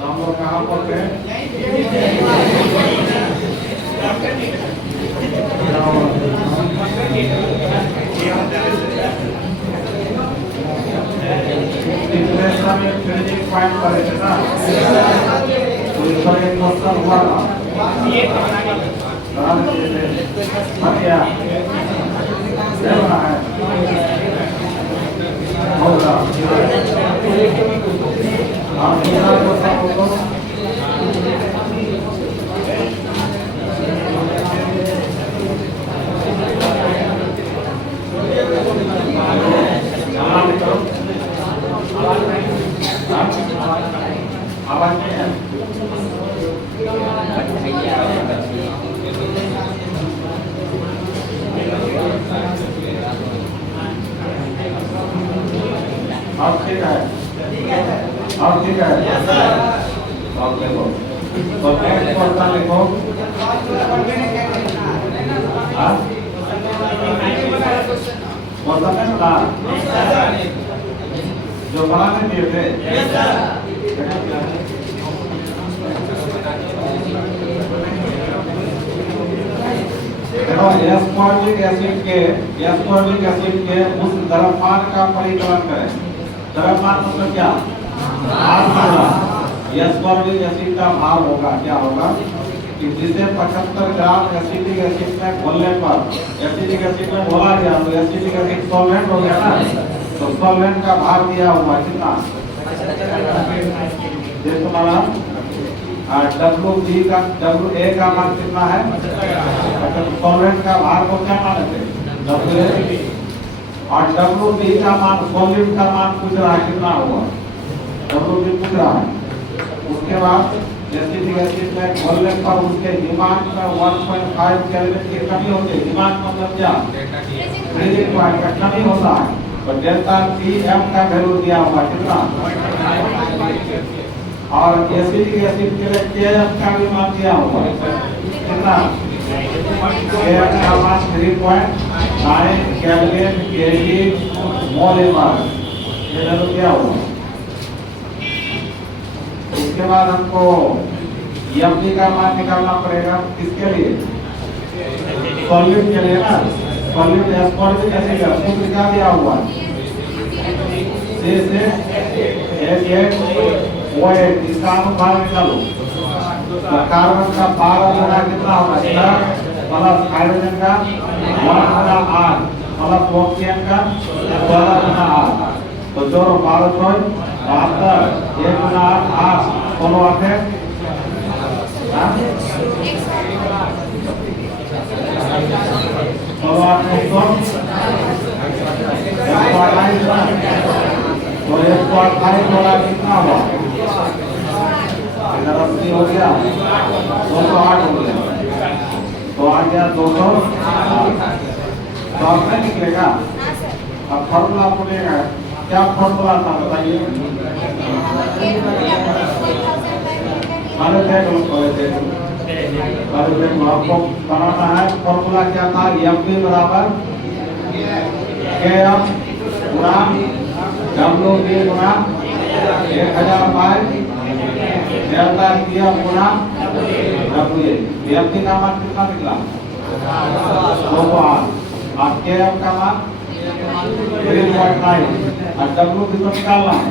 हम लोग कहाँ पढ़ते हैं? पॉइंट करे थे ना, तो इस पर एक क्वेश्चन हुआ था, क्या है होगा आप आवाज नहीं है। अब ठीक है, अब ठीक है। अब देखो तो नेक्स्ट क्वेश्चन लिखो। क्वेश्चन है ना जो बनाने दिए थे। एस्कॉर्बिक एसिड के उस द्रव्यमान का परिकलन करें। द्रव्यमान मतलब क्या? एस्कॉर्बिक एसिड का भार होगा, क्या होगा कि जिसे 75 ग्राम एसिटिक एसिड में घोलने पर एसिटिक एसिड में घोला गया तो एसिटिक एसिड सॉल्वेंट हो गया ना, तो सॉल्वेंट का भार दिया हुआ कितना? ये तुम्हारा WA का मान कितना है? सॉल्वेंट का भार को क्या मानते हैं? WA। और WB का मान, सॉल्यूट का मान पूछ रहा है कितना होगा? WB पूछ रहा है। उसके बाद एसिटिक एसिड में घोलने पर उसके दिमाग में 1.5 केल्विन की कमी होती है। दिमाग मतलब क्या? फ्रीजिंग पॉइंट का कमी होता है। तो डेल्टा Tm का वैल्यू दिया हुआ कितना? और एसिटिक एसिड के लिए Km का भी मान दिया हुआ कितना? Km का मान 3.9 केल्विन केजी मोलर, ये वैल्यू दिया हुआ। उसके बाद हमको Mg का मान निकालना पड़ेगा, किसके लिए? सॉल्यूट के लिए ना। सॉल्यूट एस्कॉर्बिक एसिड का सूत्र क्या दिया हुआ? C8 इसका अनुपात निकालो। कार्बन का 12 गुना कितना होगा? 10 प्लस हाइड्रोजन का 1 गुना 8 प्लस ऑक्सीजन का 12 गुना 8, तो जोड़ो 12 72 1 गुना 8 सोलो 8 है। सोलो 8 तो 1.5 वाला कितना हुआ? 80 हो गया, 208 हो गया, तो आ गया 200। तो अब नहीं निकलेगा। अब फॉर्मूला बोलेगा, क्या फॉर्मूला था बताइए? आपको बनाना है। फॉर्मूला क्या था? Mv बराबर Km Guna WB Guna 1000 by delta Tm Guna WA। Mv का मान कितना निकला? 208। और Km का मान 3.9 और WB को निकालना है,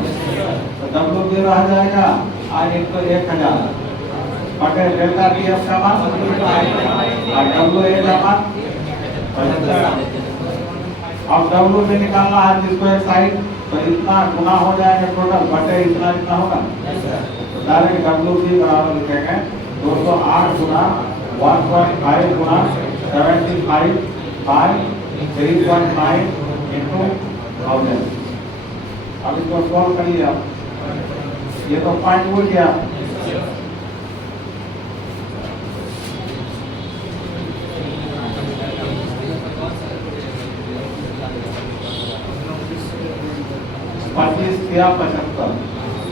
तो WB रह जाएगा आज 1000 बटे डेल्टा Tm का मान और WA का मान। अब WB निकालना है जिसको एक साइड, तो इतना गुना हो जाएगा टोटल बटे इतना इतना होगा। डायरेक्ट WB बराबर लिखेंगे 208 गुना 1.5 गुना 75 बाय 3.9 इंटू 1000। अब इसको सॉल्व करिए आप। ये तो पॉइंट हो गया। या 75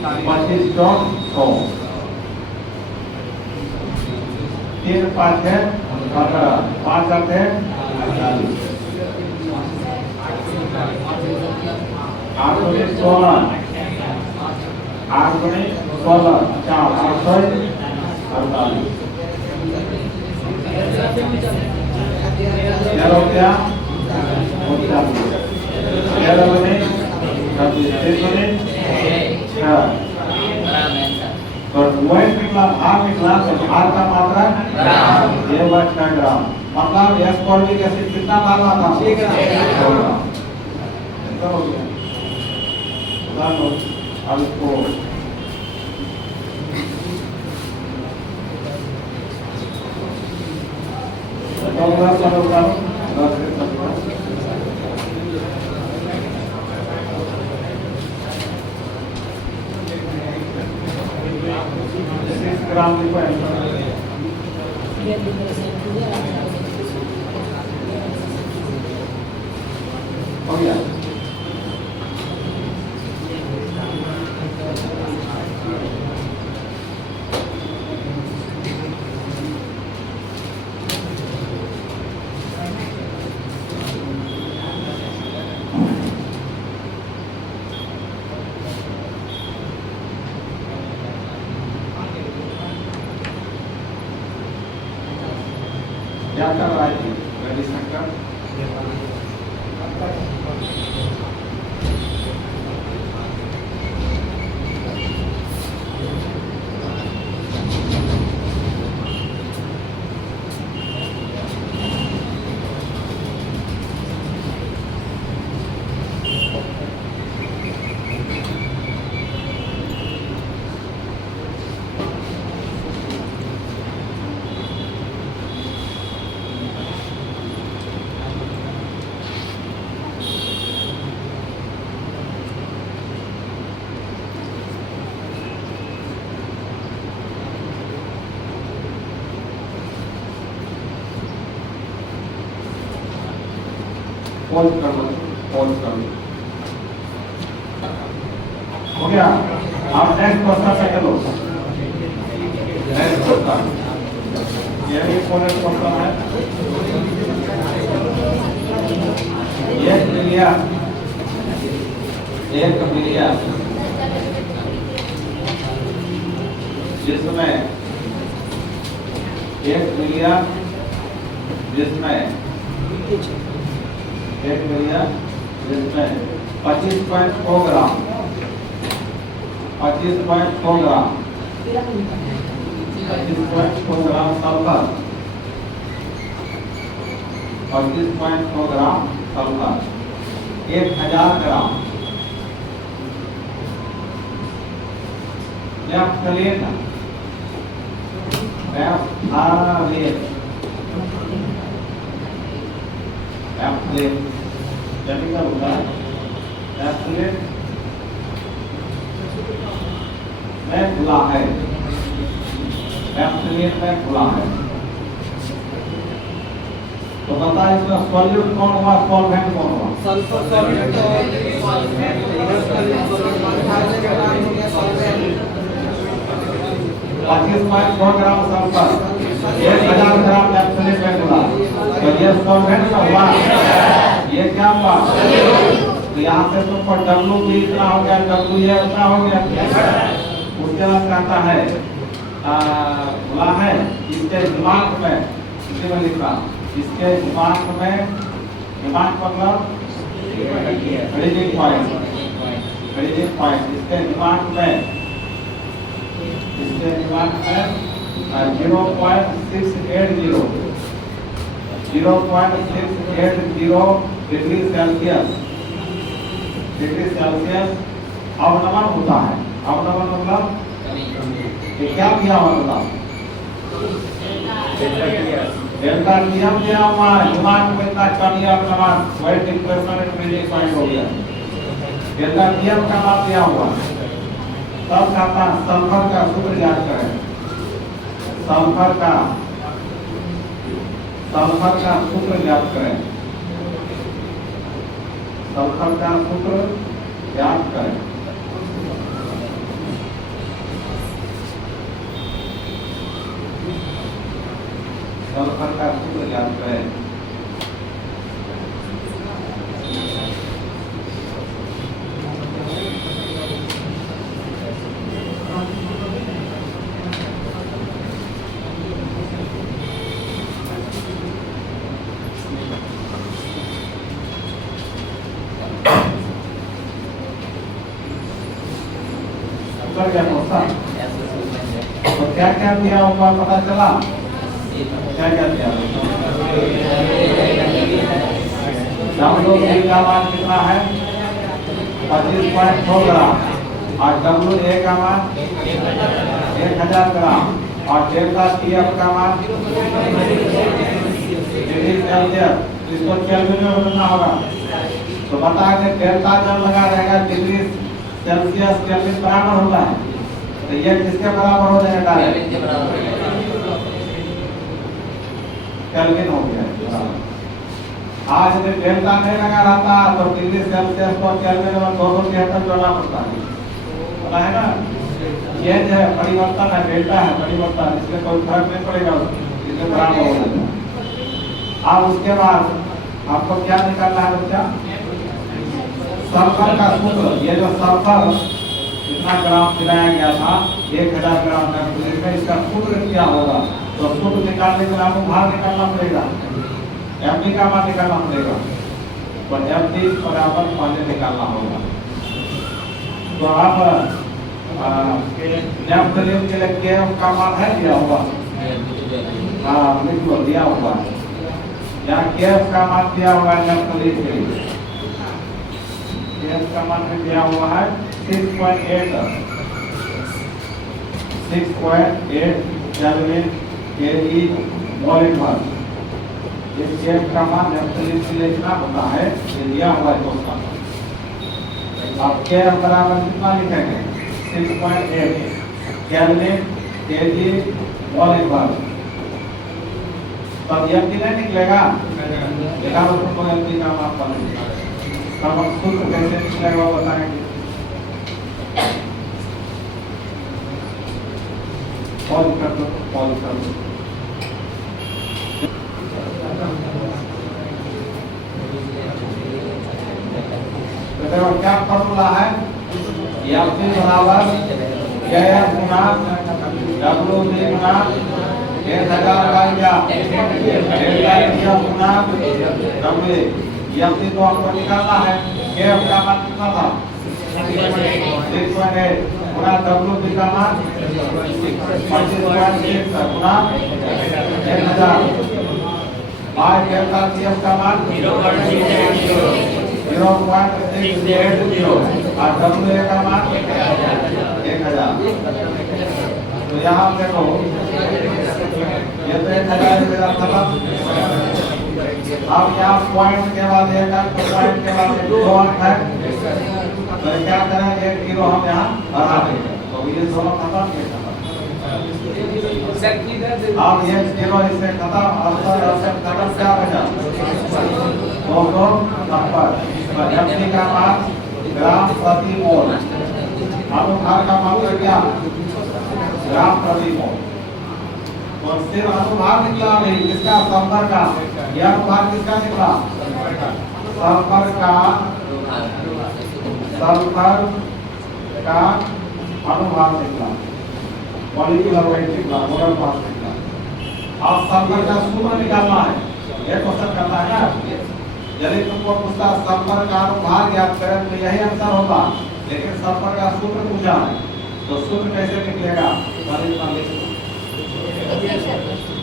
25 100 3 5 है 15, 5 8 है 48, 8 दूनी 16, 8 दूनी 16, 4 8 6 48, 11 हो गया 39, 11 दूनी 26, 3 दूनी 6। तो वही निकला भाग निकला तो भाग का मात्रा ये वर्ड का ग्राम मतलब एस्कॉर्बिक एसिड कितना डालना था 6 ग्राम। ऐसा हो गया अब इसको ग्राम हो गया। क्या कर रहा है रविशंकर? पॉज कर लो, पॉज कर लो। हो गया। आप नेक्स्ट क्वेश्चन पे चलो। नेक्स्ट क्वेश्चन ये भी कौन क्वेश्चन है? एक मिलियन जिसमें 1 मिलियन जिसमें 1 मिलियन जिसमें 25.4 ग्राम 25.4 ग्राम 25.4 ग्राम सल्फर 25.4 ग्राम सल्फर 1000 ग्राम नैफ्थलीन केमिकल होता है नैफ्थलीन में खुला है, नैफ्थलीन में खुला है। तो बता इसमें सॉल्यूट कौन हुआ, सॉल्वेंट कौन हुआ? सल्फर सॉल्वेंट 25.4 ग्राम सल्फर 1000 ग्राम नैफ्थलीन में खुला, तो ये सॉल्वेंट का हुआ। ये क्या हुआ? तो यहाँ से तुमको W भी इतना हो गया, W ये इतना हो गया। उसके बाद कहता है खुला है इसके दिमाग में, इसी में लिखा इसके दिमाग में, दिमाग मतलब रीडिंग पॉइंट, रीडिंग पॉइंट इसके दिमाग में 0.680 डिग्री सेल्सियस अवनमन होता है। अवनमन मतलब क्या किया हुआ? डेल्टा टीएम दिया हुआ है, दिमाग में इतना कमी अवनमन वही डिप्रेशन में पॉइंट हो गया। डेल्टा टीएम का नाम दिया हुआ तब कहता सल्फर का सूत्र याद करें, सल्फर का सूत्र याद करें, सल्फर का सूत्र याद करें। ज्ञात करें। तो क्या क्या दिया हुआ पता चला? क्या क्या दिया? W का मान कितना है? 25.6 ग्राम और WA का मान 1000 ग्राम और डेल्टा TF का मान डिग्री सेल्सियस। इसको केल्विन में बदलना होगा। तो बता दें डेल्टा जब लगा रहेगा डिग्री सेल्सियस केल्विन बराबर होता है, तो ये किसके बराबर हो जाएगा? केल्विन हो गया। आज यदि डेल्टा नहीं लगा रहता तो डिग्री सेल्सियस को केल्विन में 273 जोड़ना पड़ता है, पता है ना? ये जो है परिवर्तन है, डेल्टा है परिवर्तन, इसलिए कोई फर्क नहीं पड़ेगा, इसके बराबर हो जाएगा। अब उसके बाद आपको क्या निकालना है बच्चा? सल्फर का सूत्र। ये जो सल्फर कितना ग्राम गिराया गया था 1000 ग्राम का, इसमें इसका सूत्र क्या होगा? तो सूत्र निकालने के लिए आपको भार निकालना पड़ेगा, एमडी का मान निकालना पड़ेगा, तो एमडी बराबर पहले निकालना होगा। तो आप नेफ्थलीन के लिए केएफ का मान है दिया हुआ? हाँ लिख लो, दिया हुआ है यहाँ केएफ का मान दिया हुआ है। नेफ्थलीन के लिए केएफ का मान दिया हुआ है 6.8 केल्विन के मॉलिक मान। इस केएफ का मान नेफ्थलीन के लिए कितना होता है ये दिया हुआ है दोस्तों। अब केएफ बराबर कितना लिखेंगे? 6.8 केल्विन केजी मॉलिक मान। तब एमडी नहीं निकलेगा, देखा तो एमडी का मान बनेगा। तब हम सूत्र कैसे निकलेगा वो बताएंगे। पॉज कर दो, पॉज कर दो। तो देखो क्या फॉर्मूला है? एमडी बराबर केएफ गुना डब्ल्यूबी गुना 1000 का क्या डेल्टा टीएफ गुना डब्ल्यू। एमडी तो आपको निकालना है। केएफ का मान कितना था? 6.8 गुना डब्ल्यूबी का मान 25.6 गुना 1000 बाय डेल्टा टीएफ का मान 0.680 और डब्ल्यू का मान 1000। तो यहाँ देखो ये तो 1000 मेरा खत्म। अब यहाँ पॉइंट के बाद एक पॉइंट के बाद 2 अंक है, तो क्या करें 1 0 हम यहाँ बढ़ा देंगे, तो ये दोनों खत्म ये खत्म। अब 1 0 इससे खत्म, खत्म क्या बचा? 290। एमडी का मान ग्राम प्रति मोल, अनुभार का मान क्या? ग्राम प्रति मोल। तो सिर्फ अनुभार निकला नहीं, किसका? सल्फर का। यह अनुभार किसका निकला? सल्फर का अनुभार निकला, मॉलिक्यूलर वेट निकला, मोलर मास निकला। अब सल्फर का सूत्र निकालना है, ये क्वेश्चन करना है ना। यदि तुमको पूछता सल्फर का अनुभार ज्ञात करें तो यही आंसर होता, लेकिन सल्फर का सूत्र पूछा है, तो सूत्र कैसे निकलेगा?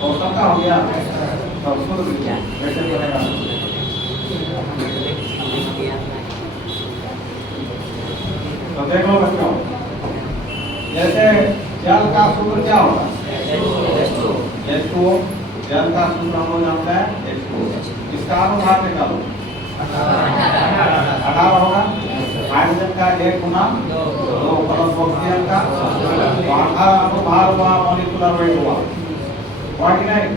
औसत का हो गया, तो सूत्र कैसे बनेगा? तो देखो बच्चों, जैसे जल का सूत्र क्या होगा? H2O। जल का सूत्र हम लोग जानते हैं H2O। इसका अनुभार निकालो, 18 होगा। हाइड्रोजन का 1 गुना 2 प्लस ऑक्सीजन का 18 अनुभार हुआ, मॉलिक्यूलर वेट हुआ, कि नहीं?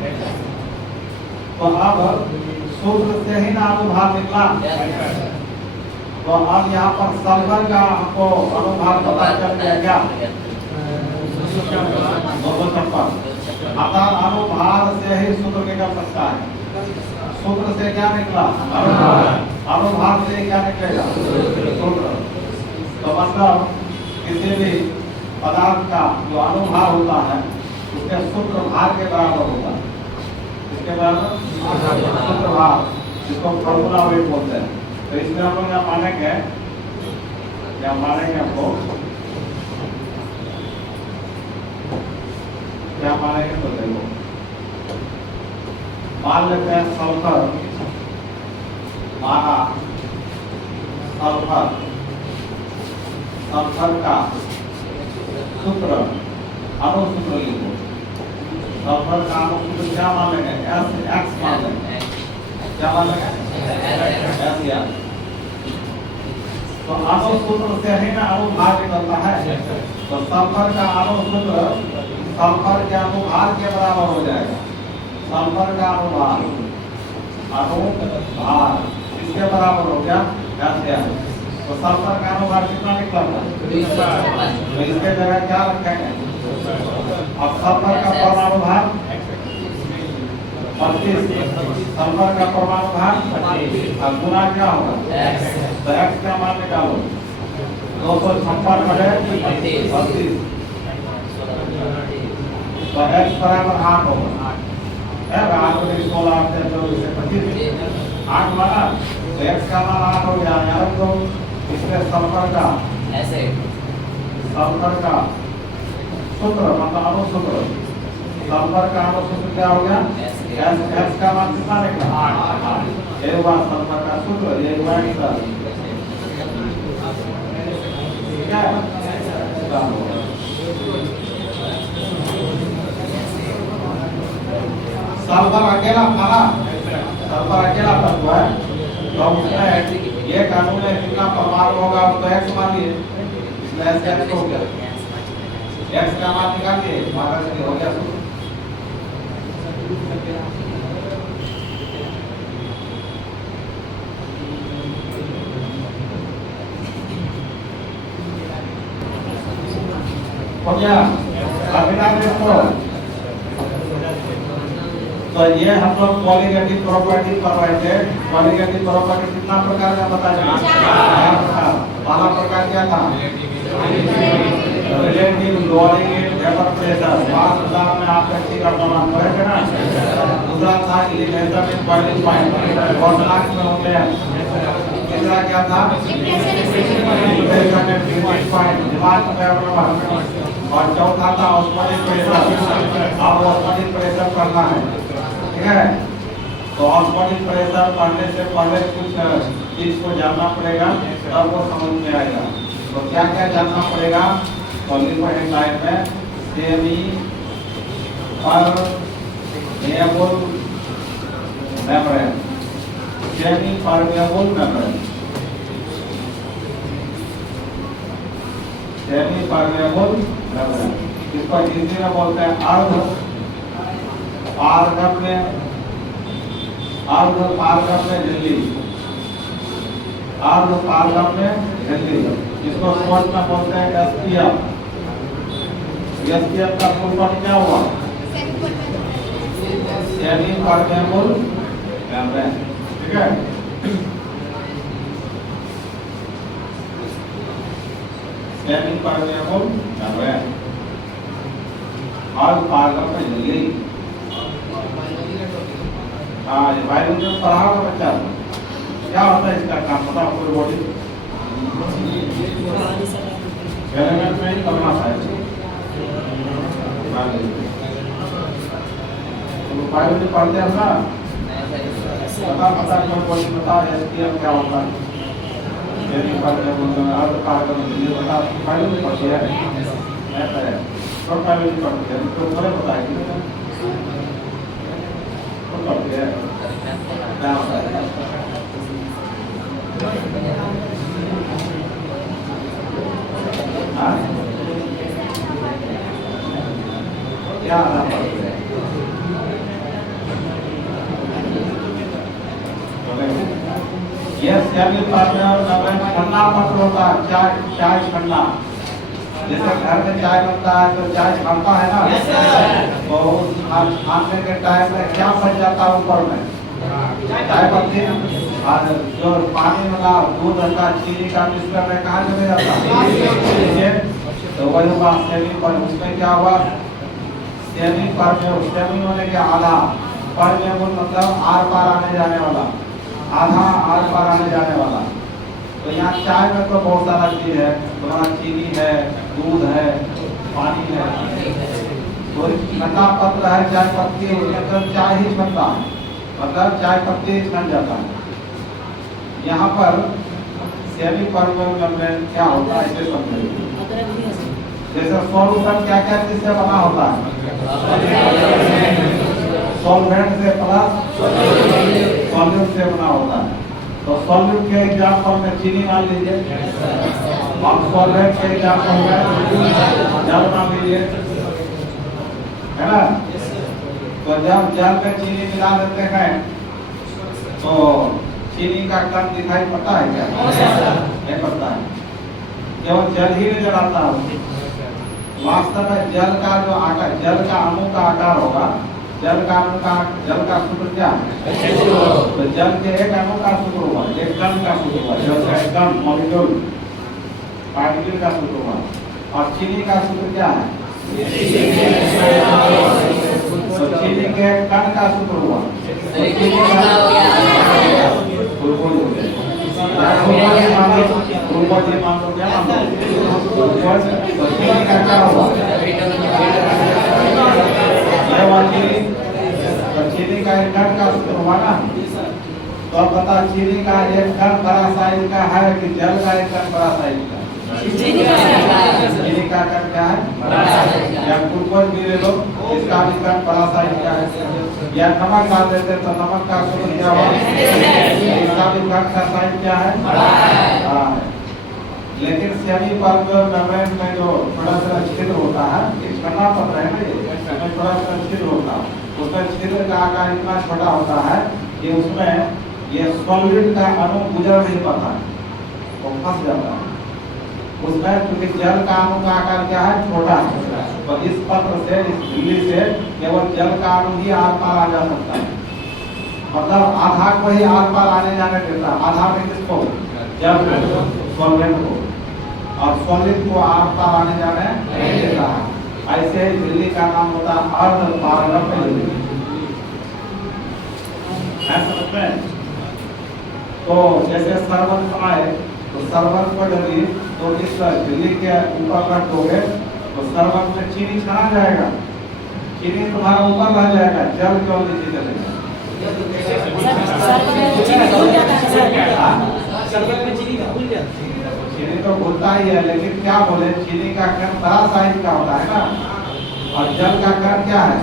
तो अब सूत्र से ही ना अनुभार निकला, तो अब यहाँ पर सल्फर का हमको अनुभार पता चल गया क्या? 256। अतः अनुभार से ही सूत्र निकल सकता है। सूत्र से क्या निकला? अनुभाग से क्या निकलेगा? सूत्र। तो मतलब किसी भी पदार्थ का जो अनुभाग होता है उसके सूत्र भाग के बराबर होता है। इसके बराबर सूत्र भाग, जिसको फॉर्मूला वेट बोलते हैं। तो इसमें हम लोग क्या मानेंगे हमको क्या मानेंगे तो देखो, मान लेते हैं सल्फर, माना सल्फर का सूत्र अनुसूत्र लिखो। सल्फर का अनुसूत्र क्या मान लेंगे? एक्स मान लेंगे। क्या मान लेंगे? एस। तो अनुसूत्र से ही ना अनुभाग निकलता है। तो सल्फर का अनुसूत्र सल्फर के अनुभाग के बराबर हो जाएगा। सल्फर का अनुभाग इसके बराबर हो गया एस। तो सल्फर का अनुभाग कितना निकला? तो इसके जगह क्या रखेंगे? अब सल्फर का परमाणु भाग 25, सल्फर का परमाणु भाग और गुना क्या होगा? तो एक्स का मान निकालो, 256 बटे 32, तो एक्स बराबर 8 होगा। 8 बटे 16 से 25 8 माना, तो एक्स का मान 8 हो गया। यार तो इसमें सल्फर का सूत्र मतलब अनुसूत्र, सल्फर का अनुसूत्र क्या हो गया? एस का मान कितना निकला? 8। एक बार सल्फर का सूत्र, एक बार इसका ठीक है। सल्फर अकेला माना, सल्फर अकेला तत्व है, तो उसमें ये कानून में कितना परमाणु होगा तो एक्स मान लिए, इसमें एक्स हो गया। एक्स का मान निकालिए, हो गया सूत्र। हो गया। अगला देखो, तो ये हम लोग पॉलीगेटिव प्रॉपर्टी पढ़ रहे थे। पॉलीगेटिव प्रॉपर्टी कितना प्रकार का बताइए? 4 प्रकार। पहला प्रकार क्या था? रिलेटिव लोअरिंग वेपर प्रेशर, पांच उदाहरण में आप व्यक्ति का प्रमाण पढ़े थे ना। दूसरा था elimination in boiling point, contact में होते हैं। तीसरा क्या था? इलिमिनेशन इन फ्रीजिंग पॉइंट, दिमाग में अपना। और चौथा था ऑस्मोटिक प्रेशर। अब ऑस्मोटिक प्रेशर पढ़ना है, ठीक है। तो ऑस्मोटिक प्रेशर पढ़ने से पहले कुछ चीज को जानना पड़ेगा, तब वो समझ में आएगा। तो क्या क्या जानना पड़ेगा? पॉलीमर लाइन में semi permeable membrane, semi permeable membrane, semi permeable membrane, इसको हिंदी में बोलते हैं अर्ध पारगम्य झिल्ली, अर्ध पारगम्य झिल्ली, इसको शॉर्ट में बोलते हैं एसपीएफ। एसपीएफ का फुल फॉर्म क्या हुआ? सेमी परमेबल मेम्ब्रेन, ठीक है। सेमी परमेबल मेम्ब्रेन और पारगम्य झिल्ली। हाँ, ये बायोलॉजी में पढ़ा होगा बच्चा, क्या होता है इसका काम पता आपको? बॉडी एलिमेंट में ही करना था तो बायोलॉजी पढ़ते हैं ना, पता क्यों बॉडी बता एसपीएम क्या होता है, सेमी परमेबल अर्ध पारगम्य झिल्ली बता। बायोलॉजी पढ़ती है, ऐसा है और बायोलॉजी पढ़ती है तो थोड़े बताएंगे तो पढ़ती है क्या होता है। क्या ये सेमी परमेबल ठंडा पत्र होता है, चाय ठंडा। जैसे घर में चाय बनता है तो चाय छानता है ना, तो छानने के टाइम में क्या बच जाता है ऊपर में? चाय पत्ती। और जो पानी वाला दूध का चीनी का मिश्रण है कहाँ चले जाता है? तो वही बात सेमी पर उसमें क्या हुआ? सेमी पर में सेमी होने के आधा पर में वो मतलब आर पार आने जाने वाला, आधा आर पार आने जाने वाला। तो यहाँ चाय में तो बहुत सारा चीज है, तुम्हारा चीनी है, दूध है, पानी है, तो ठंडा पत्र है, चाय पत्ती मतलब चाय ही ठंडा है, मतलब चाय पत्ती ठंड जाता है। यहाँ पर सेमी परमेबल में क्या होता है इसे समझिए। जैसे सॉल्यूशन क्या क्या चीज से बना होता है? सॉल्वेंट से प्लस सॉल्यूट से बना होता है। तो सॉल्यूट के एग्जाम्पल में चीनी मान लीजिए, और सॉल्वेंट के एग्जाम्पल में जल मान लीजिए, है ना? तो जब जल में चीनी मिला देते हैं तो चीनी का कण दिखाई पड़ता है क्या? नहीं पड़ता है, केवल जल ही नजर आता है। वास्तव में जल का जो आकार, जल का अणु का आकार होगा, जल का अणु का, जल का सूत्र क्या है? तो जल के एक अणु का सूत्र हुआ, एक कण का सूत्र हुआ, जल का एक कण मॉलिक्यूल पार्टिकल का सूत्र हुआ। और चीनी का सूत्र क्या है? तो चीनी के कण का सूत्र हुआ, चीनी का एक कण का सूत्र हुआ ना। तो अब बता, चीनी का एक कण बड़ा साइज का है कि जल का एक कण बड़ा साइज का? चीनी का कण क्या है? या ग्लूकोज भी ले लो, इसका भी कण बड़ा साइज का है। या नमक डाल देते तो नमक का सूत्र क्या हुआ? इसका भी कण का साइज क्या है? बड़ा है। लेकिन सेमी परमेबल मेम्ब्रेन में जो थोड़ा सा छिद्र होता है, एक ठंडा पत्र है ना, ये थोड़ा सा छिद्र होता है, उसमें छिद्र का आकार इतना छोटा होता है कि उसमें ये सॉलिड का अणु गुजर नहीं पाता है, वो फंस जाता है उसमें। क्योंकि जल का अणु का आकार क्या है? छोटा है। तो इस पत्र से, इस झिल्ली से केवल जल का अणु ही आर पार आ जा सकता है, मतलब आधा को ही आर पार आने जाने देता है। आधा में किसको? जल को, सॉल्वेंट को, और सॉलिड को आर पार आने जाने नहीं देता है। ऐसे ही झिल्ली का नाम होता है अर्ध पारगम्य झिल्ली। समझ में? तो जैसे सरवन बनाए, तो सरवन को यदि तो इस झिल्ली के ऊपर रख दोगे तो सरवन में चीनी छना जाएगा, चीनी तुम्हारा ऊपर रह जाएगा, जल केवल नीचे चलेगा। चीनी तो घुलता ही है, लेकिन क्या बोले, चीनी का कण बड़ा साइज का होता है ना, और जल का कण क्या है?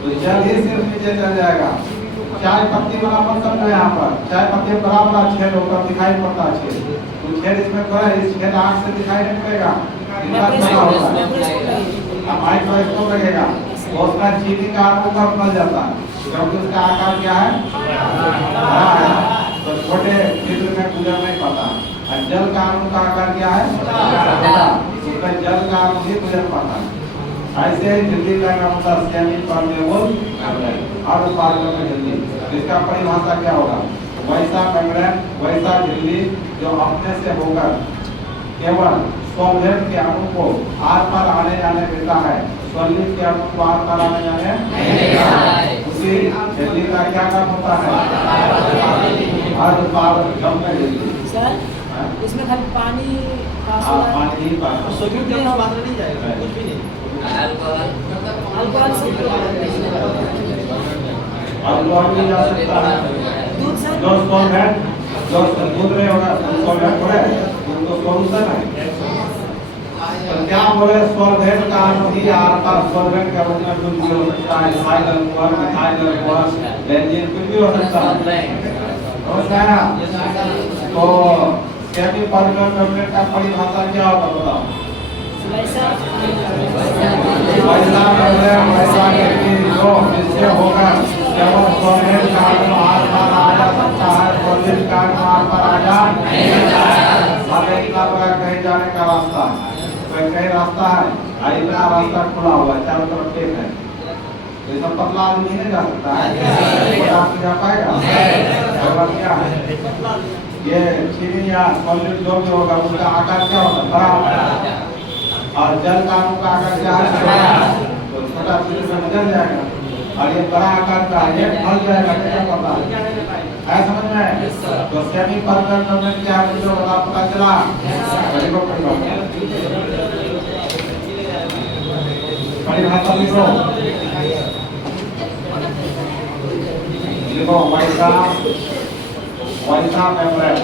तो जल ही सिर्फ नीचे चल जाएगा। चाय पत्ती वाला मतलब है, यहाँ पर चाय पत्ती बड़ा छेद होकर दिखाई पड़ता है, छेद तो छेद इसमें थोड़ा, इस छेद आँख से दिखाई नहीं पड़ेगा, इतना छोटा होता है। माइक्रोस्कोप लगेगा तो उसमें चीनी का अणु ऊपर फंस जाता है, क्योंकि उसका आकार क्या है? बड़ा है, तो छोटे छिद्र में गुजर नहीं पाता। और जल का अणु का आकार क्या है? उसमें जल का अणु ही गुजर पाता है। ऐसे ही झिल्ली का नाम होता है सेमी परमेबल मेम्ब्रेन, अर्ध पारगम्य झिल्ली। इसका परिभाषा क्या होगा? वैसा मेम्ब्रेन, वैसा झिल्ली जो अपने से होकर केवल सॉल्वेंट के अणु को आर पार आने जाने देता है, सॉलिड के अणु को आर पार आने जाने नहीं देता है। उसी झिल्ली का क्या नाम होता है? अर्ध पारगम्य झिल्ली। इसमें खाली पानी पानी ही पानी, सोडियम की मात्रा नहीं जाएगा, कुछ भी नहीं। अल्कोहल भी जा सकता है। जो सॉल्वेंट, जो दूध में होगा सॉल्वेंट बोले, तो सॉल्यूशन है। तो क्या बोले, सॉल्वेंट का अणु ही आर पार, सॉल्वेंट का मतलब कुछ भी हो सकता है, ethyl alcohol, methyl alcohol, benzene, कुछ भी हो सकता है। तो सेमी परमेबल मेम्ब्रेन का परिभाषा क्या होगा बताओ? वैसा मेम्ब्रेन, वैसा झिल्ली जो जिससे होगा केवल सॉल्वेंट का अणु आर पार आ जा सकता है, सॉलिड का अणु आर पार आ जा नहीं सकता है। इतना बड़ा कहीं जाने का रास्ता है, कहीं रास्ता है, इतना रास्ता खुला हुआ है, चारों तरफ टेप है, तो ये सब पतला आदमी नहीं जा सकता है, बड़ा आदमी जा पाएगा? और बात क्या है? पतला लिया। ये चीनी या सॉलिड जो भी होगा उसका आकार क्या होगा? बड़ा होगा। और जल का अणु का आकार क्या है? तो छोटा सिलिंडर में जल जाएगा। और ये बड़ा आकार का ये फल जाएगा, क्या पता है? समझ में आया? तो सेमी परमेंट मोमेंट क्या है जो पता चला? परिभाषा लिखो, लिखो वैसा मेम्ब्रेन,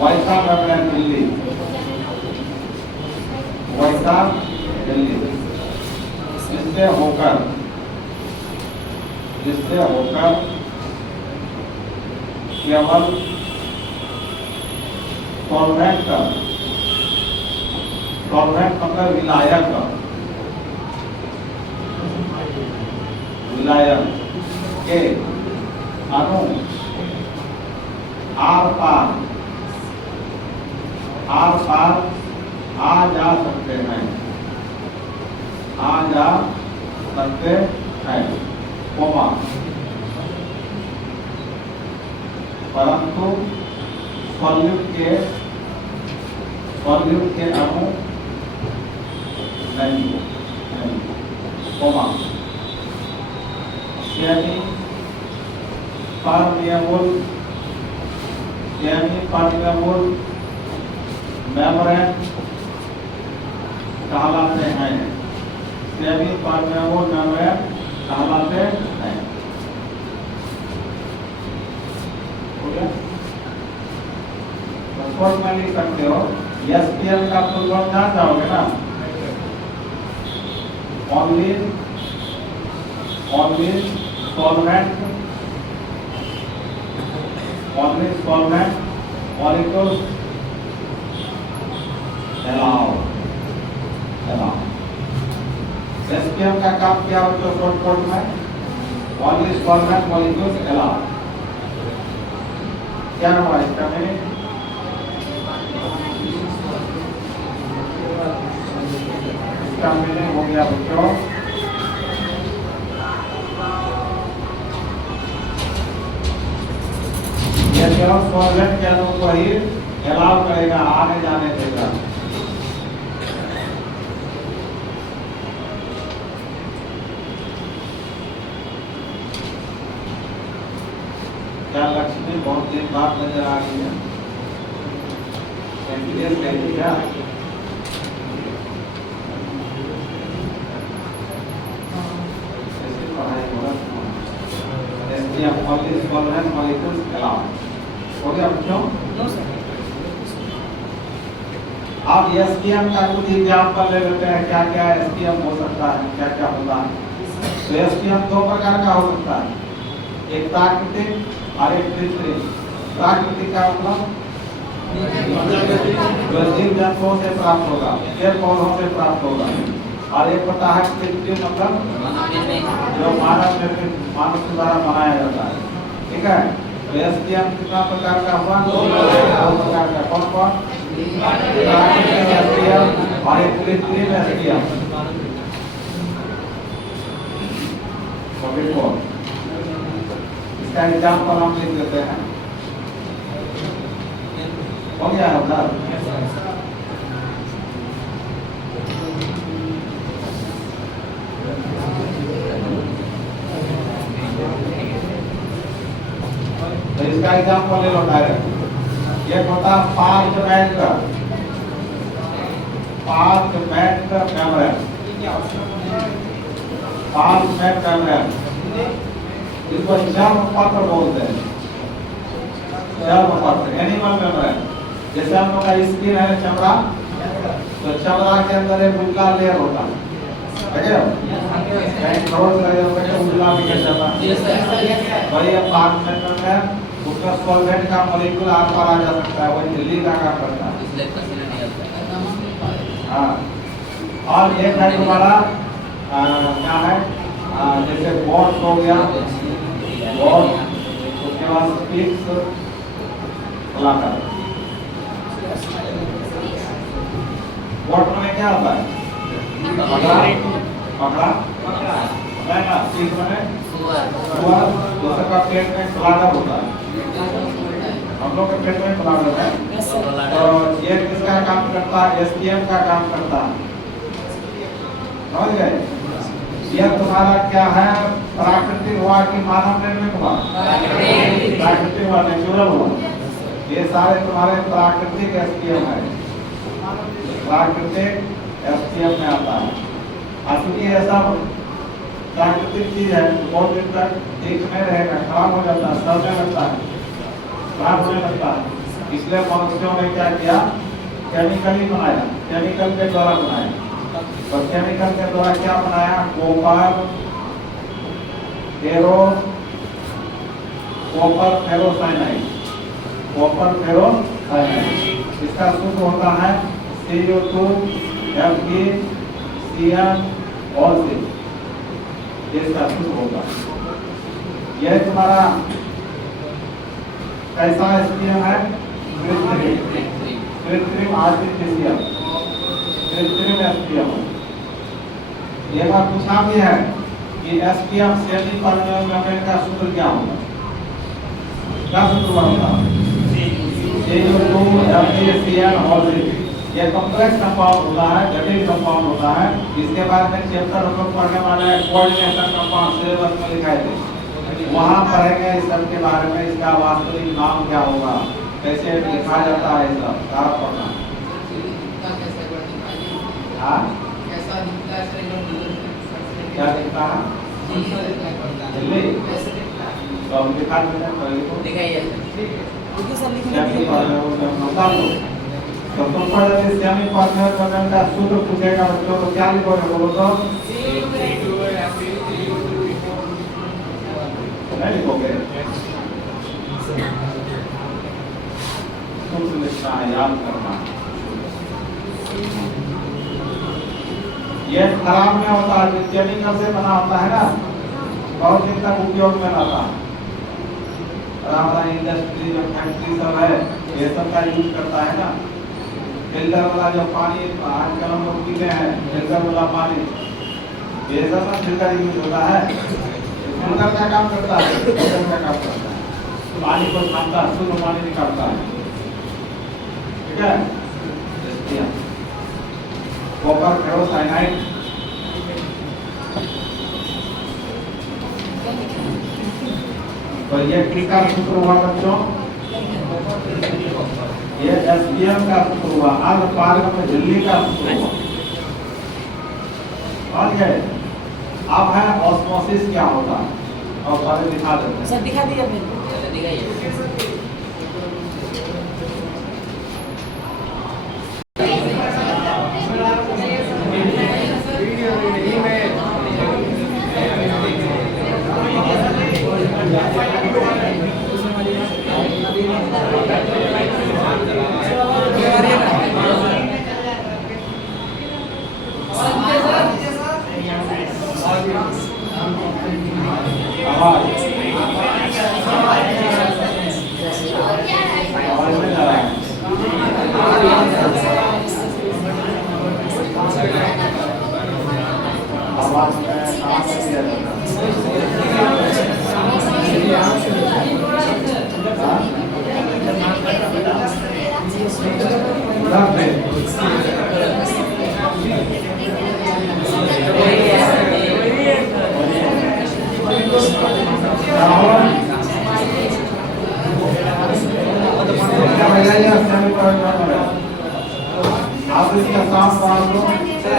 वैसा मेम्ब्रेन दिल्ली, वैसा दिल्ली, जिससे होकर केवल सॉल्वेंट मतलब विलायक के अणु आर पार आ जा सकते हैं, कोमा, परंतु सॉल्यूट के अणु नहीं, कोमा, सेमी परमेबल मेम्ब्रेन कहलाते हैं, सेमी परमेबल मेम्ब्रेन कहलाते हैं। हो गया? तो शॉर्ट में लिख सकते हो, एसपीएम का फुल फॉर्म जान जाओगे ना? Only solvent molecules allow। SPM का काम क्या होता है शॉर्टकट में? Only solvent molecules allow। क्या हुआ इसका मीनिंग? इसका मीनिंग हो गया बच्चों, ये केवल सॉल्वेंट के अणु को ही अलाउ करेगा, आने जाने देगा। क्या लक्ष्मी बहुत दिन बाद नजर आ रही है? एमबीबीएस लेती क्या? ऐसी पढ़ाई हो रहा है। SPM only solvent molecules allow. हो गया बच्चों? अब एसपीएम का कुछ एग्जाम्पल ले लेते हैं, क्या क्या एसपीएम हो सकता है, क्या क्या होता है। तो एसपीएम दो प्रकार का हो सकता है, एक प्राकृतिक और एक कृत्रिम। प्राकृतिक का मतलब जो जीव जंतुओं से प्राप्त होगा, पेड़ पौधों से प्राप्त होगा। और एक होता है कृत्रिम मतलब जो मानव द्वारा बनाया जाता है। ठीक है? तो एसपीएम कितना प्रकार का हुआ? दो प्रकार का। कौन कौन? प्राकृतिक एसपीएम और एक कृत्रिम एसपीएम। इसका एग्जाम्पल हम लिख देते हैं। हो गया है उधर? तो इसका एग्जाम्पल ले लो डायरेक्ट। एक होता पार्चमेंट मेम्ब्रेन, इसको चर्मपत्र बोलते हैं। चर्मपत्र एनिमल मेम्ब्रेन। जैसे हम लोग का स्किन है चमड़ा, तो चमड़ा के अंदर एक उजला लेयर होता है, उजला भी जाता है। वही पार्चमेंट मेम्ब्रेन, उसका सॉल्वेंट का मॉलिक्यूल आर पार आ जा सकता है, वही झिल्ली का काम करता है। हाँ, और एक है तुम्हारा क्या है, जैसे बॉन्ड हो गया, बॉन्ड, उसके बाद स्पिक्स कलाकार। वाटर में क्या होता है? पकड़ा पकड़ा तीस मैंने हुआ दूसरे का पेट में ब्लाडर होता है हम लोग के पेट में ब्लाडर है तो ये किसका काम करता है एसटीएम का काम करता है समझ गए यह तुम्हारा क्या है प्राकृतिक हुआ कि मानव निर्मित हुआ प्राकृतिक हुआ नेचुरल हुआ ये सारे तुम्हारे प्राकृतिक एसटीएम है प्राकृतिक एसटीएम में आता है असली ऐसा प्राकृतिक चीज है बहुत दिन तक ठीक नहीं रहेगा खराब हो जाता है सड़ने लगता है खराब होने लगता है इसलिए मनुष्यों ने क्या किया केमिकली बनाया केमिकल के द्वारा बनाया तो केमिकल के द्वारा क्या बनाया कॉपर फेरोसाइनाइड इसका सूत्र होता है CO2 FeCN और C ये इसका सूत्र होगा यह तुम्हारा कैसा एसटीएम है कृत्रिम आर्टिफिशियल कृत्रिम एसटीएम ये बात पूछा भी है कि एसटीएम सेमी परमेबल मेम्ब्रेन का सूत्र क्या होगा क्या सूत्र होगा CO2 FeCN और C ये कॉम्प्लेक्स कंपाउंड होता है जटिल कंपाउंड होता है इसके बाद में चैप्टर हम लोग पढ़ने वाले हैं कोऑर्डिनेशन कंपाउंड सिलेबस में लिखाए थे वहां पढ़ेंगे इस सब के बारे में इसका वास्तविक नाम क्या होगा कैसे लिखा जाता है सब सारा पढ़ना हाँ क्या दिखता है जल्दी तो हम दिखा देते हैं पहले को क्या बता दो तो तुम पढ़ रहे सेमी परमेबल मेम्ब्रेन का सूत्र पूछेगा बच्चों तो क्या लिखोगे बोलो तो नहीं लिखोगे सूत्र लिखना है याद करना ये खराब नहीं होता है केमिकल से बना होता है ना बहुत दिन तक उपयोग में रहता है हमारा इंडस्ट्री जो फैक्ट्री सब है ये सब का यूज करता है ना फिल्टर वाला जो पानी आजकल हम लोग पीते हैं फिल्टर वाला पानी ये सब फिल्टर यूज होता है फिल्टर का काम करता है फिल्टर का काम करता है पानी को छानता है शुद्ध पानी निकालता है ठीक है कॉपर फेरोसाइनाइड तो ये किसका सूत्र हुआ बच्चों ये एसटीएम का सूत्र हुआ अर्ध पारगम्य में झिल्ली का सूत्र हुआ और ये अब है ऑस्मोसिस क्या होता है और पहले दिखा देते हैं सर दिखा दिया मैंने दिखाइए आप इसका काम पास लो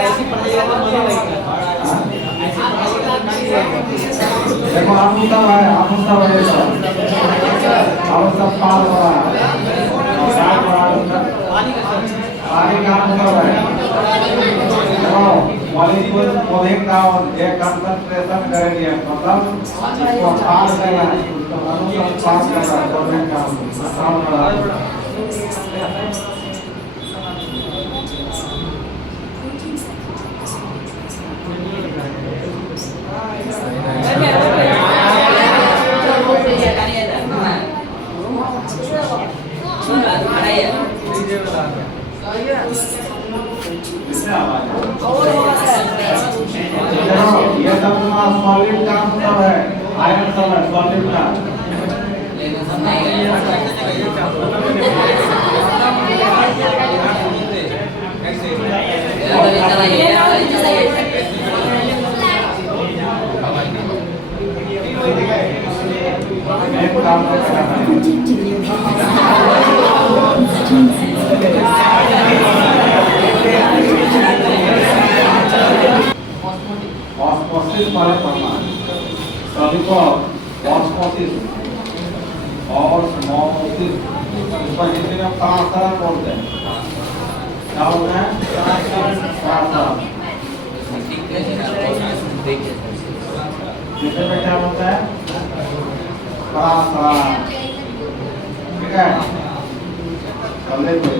ऐसी पढ़ाई का मजा लगेगा देखो आप सब है आप सब है आप सब पार हो रहा है पानी का सब है तो मॉलिक्यूल मोलिका और एक कंसंट्रेशन करेंगे मतलब इसको पार करना है तो अनुसार पास करना है गवर्नमेंट का काम कर रहा है किसने आवाज और होगा सर ये सब तुम्हारा सॉलिड का मतलब है आयरन सब है सॉलिड का लेकिन सब नहीं एक काम करना ऑस्मोसिस वाले परमाणु सभी को ऑस्मोसिस और स्मोसिस इस पर हिंदी में परासरण बोलते हैं क्या बोलते हैं परासरण जिसमें में क्या बोलते हैं परासरण ठीक है अगले कोई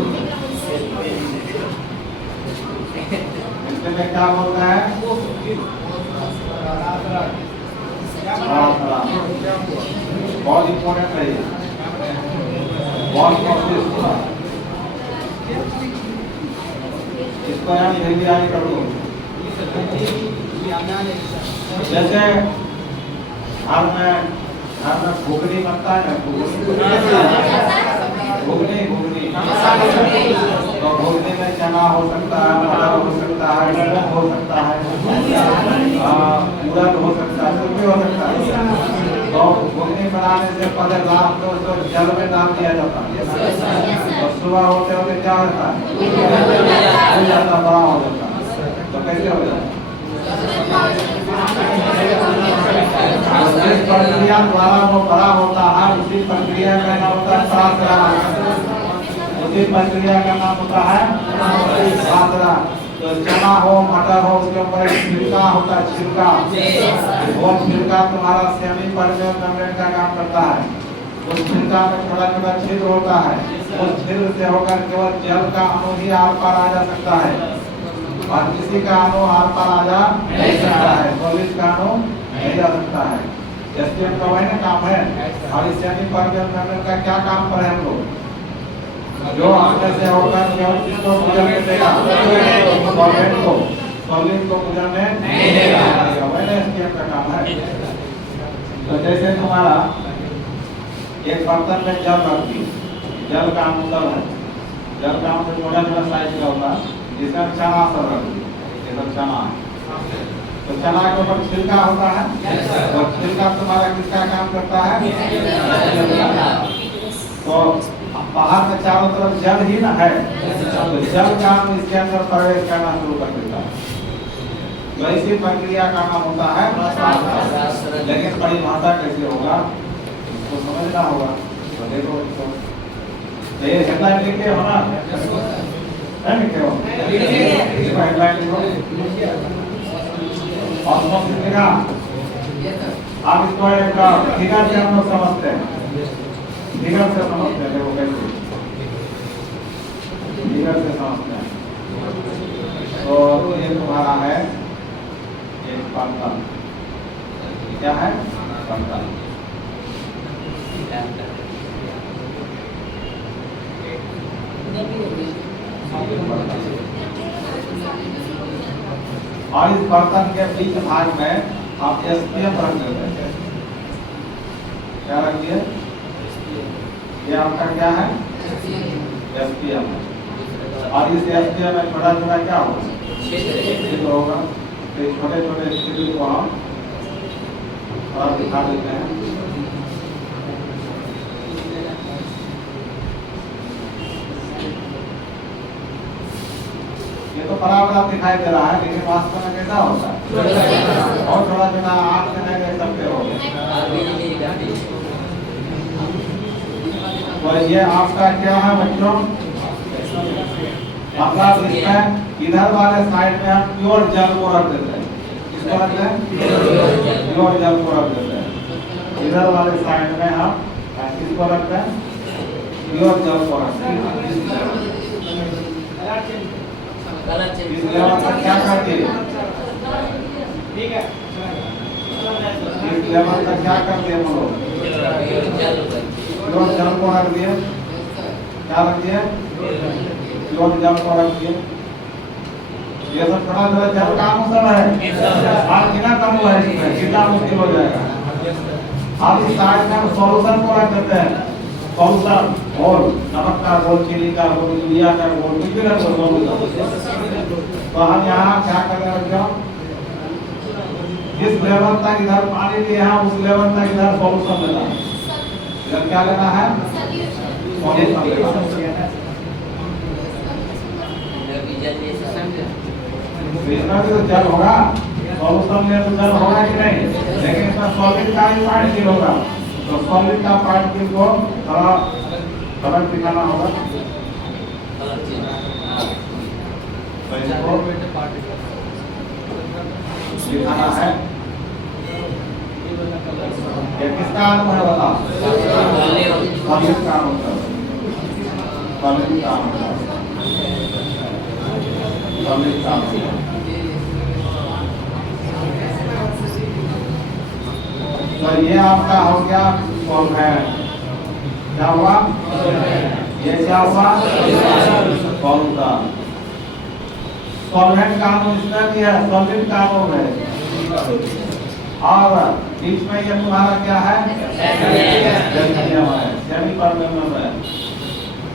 इसमें क्या बोलता है बहुत इंपॉर्टेंट है ये बहुत इसको यहाँ हिंदी आने कर दो जैसे हर में घुगनी बनता है ना घुगनी तो घुगनी में चना हो सकता है मटर हो सकता है मूंग हो सकता है उड़द हो सकता है कुछ भी हो सकता है तो घुगनी बनाने से पहले रात को तो जल में डाल दिया जाता है तो सुबह होते होते क्या होता है फूल जाता बड़ा हो जाता है तो कैसे हो जाता है जिस प्रक्रिया द्वारा वो बड़ा होता है उसी प्रक्रिया का नाम होता है परासरण उसी प्रक्रिया का नाम होता है परासरण तो चना हो मटर हो उसके ऊपर छिलका होता है छिलका वो छिलका तुम्हारा सेमी परमेबल मेम्ब्रेन का काम करता है उस छिलका में छोटा छोटा छिद्र होता है उस छिद्र से होकर केवल जल का अणु ही आर पार आ जा सकता है और किसी का अणु आर पार आ जा नहीं सकता है सॉलिड का अणु नहीं जा सकता है एसपीएम का वही ना काम है और इस सेमी परमेबल मेम्ब्रेन का क्या काम पर है हम लोग जो आपने से होकर केवल किसको गुजरने देगा सॉलिड को गुजरने नहीं देगा वही ना एसपीएम का काम है तो जैसे तुम्हारा एक बर्तन में जल रखती जल का मतलब है जल का मतलब छोटा छोटा साइज का होता है जिसमें चना सब रखती ये सब चना है तो चना के ऊपर छिलका होता है तो छिलका तुम्हारा किसका काम करता है तो बाहर में चारों तरफ जल ही ना है तो जल काम इसके अंदर प्रवेश करना शुरू कर देता है तो इसी प्रक्रिया का नाम होता है लेकिन परिभाषा कैसे होगा तो समझना होगा तो देखो इसको तो ये हेडलाइन लिखे हो ना है लिखे हो इसको हेडलाइन लिखो ऑस्मोसिस लिखा आप इसको एक फिगर से हम लोग समझते हैं फिगर से समझते हैं देखो कैसे फिगर से समझते हैं तो ये तुम्हारा है एक बर्तन क्या है बर्तन और इस बर्तन के बीच भाग में आप एसपीएम रख देते हैं क्या रखिए ये आपका क्या है एसपीएम और इस एसपीएम में छोटा छोटा क्या होगा छिद्र होगा तो छोटे छोटे छिद्र को हम और दिखा देते हैं ये तो बराबर दिखाई दे रहा है लेकिन वास्तव में कैसा होता है और थोड़ा थोड़ा आप से नहीं देख सकते हो तो ये आपका क्या है बच्चों मतलब इसमें इधर वाले साइड में हम प्योर जल को रख देते हैं किसको रखते हैं प्योर जल को रख देते हैं इधर वाले साइड में हम किसको रखते हैं प्योर जल को रखते हैं इस लेवल पर क्या करते हैं इस लेवल पर क्या करते हैं हम लोग प्योर जल को रख दिए क्या रख दिए प्योर जल को रख दिए ये सब थोड़ा थोड़ा जल का अनुसार है। आप कितना कम हुआ है इसमें, कितना मुश्किल हो जाएगा। आप इस साइड में सॉल्यूशन को रख देते हैं, सॉल्यूशन और नमक का घोल, चीनी का घोल, यूरिया का घोल, कुछ भी रख दो सॉल्यूशन। तो हम यहाँ क्या कर रहे हैं, जिस लेवल तक इधर पानी लिया है उस लेवल तक इधर सॉल्यूशन लेना है। इधर क्या लेना है, सॉल्यूशन लेना है। इसमें भी तो जल होगा, सॉल्यूशन में तो जल होगा कि नहीं, लेकिन इसमें सॉलिड का ही पार्टिकल होगा। तो सॉलिड का पार्टिकल को थोड़ा कलर दिखाना होगा। तो इसको दिखाना है। ये किसका अणु है बता, सॉलिड का अणु है, सॉलिड का अणु है, सॉलिड का अणु है। तो ये आपका हो गया सॉल्वेंट। क्या हुआ, ये क्या हुआ, सॉल्यूशन। सॉल्वेंट का अणु इसमें भी है, सॉलिड का अणु है। और बीच में ये तुम्हारा क्या है, गैलियम है, सेमी परमानेंट है।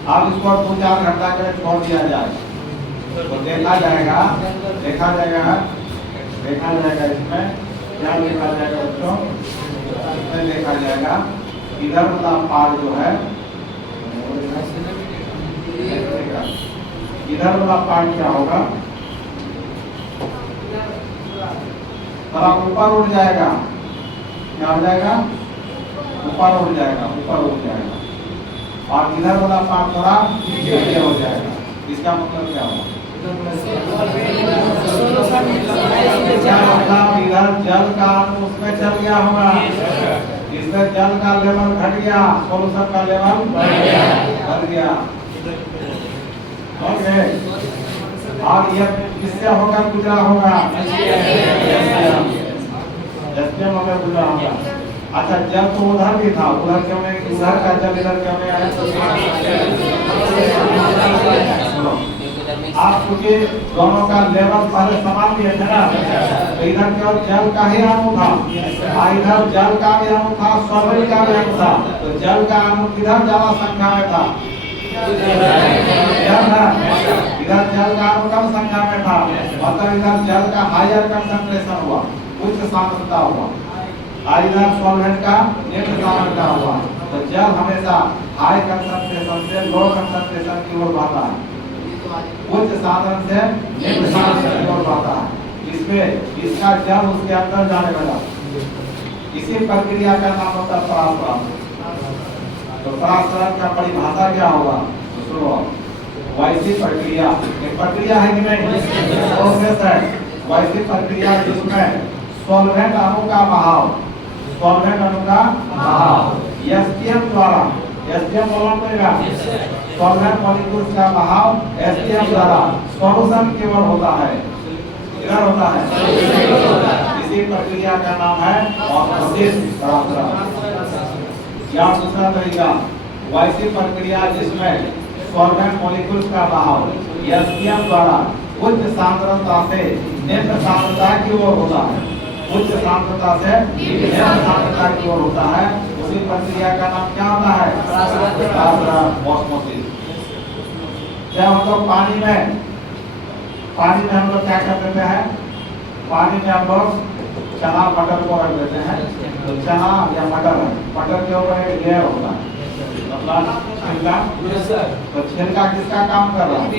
अब इसको 2-4 घंटा के लिए छोड़ दिया जाए तो देखा जाएगा इसमें क्या देखा जाएगा बच्चों, इसमें देखा जाएगा इधर वाला पार्ट जो है, इधर वाला पार्ट क्या होगा, थोड़ा ऊपर उठ जाएगा। क्या हो जाएगा, ऊपर उठ जाएगा, ऊपर उठ जाएगा। और इधर वाला पार्ट थोड़ा नीचे हो जाएगा। इसका मतलब क्या हुआ, इधर जल का उसमें चल गया होगा, इसमें जल का लेवल घट गया, सॉल्यूशन का लेवल बढ़ गया। ओके, और ये किससे होकर गुजरा होगा, एसपीएम होकर गुजरा होगा। अच्छा, जल तो उधर भी था, उधर क्यों नहीं, उधर का जल इधर क्यों नहीं आया? आप क्योंकि दोनों का लेवल पहले समान दिए थे ना, तो इधर केवल जल का ही अणु था, इधर जल का भी अणु था, सॉलिड का भी अणु था। तो जल का अणु किधर ज्यादा संख्या में था, इधर जल का अणु कम संख्या में था, मतलब इधर जल का हायर कंसंट्रेशन हुआ, उच्च सांद्रता हुआ, और इधर सॉल्वेंट का निम्न सांद्रता हुआ। तो जल हमेशा हाई कंसंट्रेशन से लो कंसंट्रेशन की ओर बढ़ता है, उच्च सांद्रण से निम्न सांद्रण की ओर बढ़ता है। इसमें इसका जल उसके अंदर जाने लगा, इसी प्रक्रिया का नाम होता है परागण। तो परागण का परिभाषा क्या होगा, सुनो, वैसी प्रक्रिया, एक प्रक्रिया है कि नहीं, प्रोसेस है, वैसी प्रक्रिया जिसमें सॉल्वेंट अणु का बहाव, सॉल्वेंट अणु का बहाव एसटीएम द्वारा, एसटीएम बोलना पड़ेगा, सॉल्वेंट मॉलिक्यूल्स का बहाव एसटीएम द्वारा सॉल्यूशन की ओर होता है, इधर होता है। इसी प्रक्रिया का नाम है ऑस्मोसिस परागण। या दूसरा तरीका, वैसी प्रक्रिया जिसमें सॉल्वेंट मॉलिक्यूल्स का बहाव एसटीएम द्वारा उच्च सांद्रता से निम्न सांद्रता की ओर होता है, उच्च सांद्रता से निम्न सांद्रता की ओर होता है। उसी प्रक्रिया का नाम क्या होता है, ऑस्मोसिस। जब हम लोग पानी में हम लोग क्या कर देते हैं, पानी में हम लोग चना मटर को रख देते हैं। तो चना या मटर के ऊपर एक लेयर होता है, मतलब छिलका। तो छिलका किसका काम कर रहा है,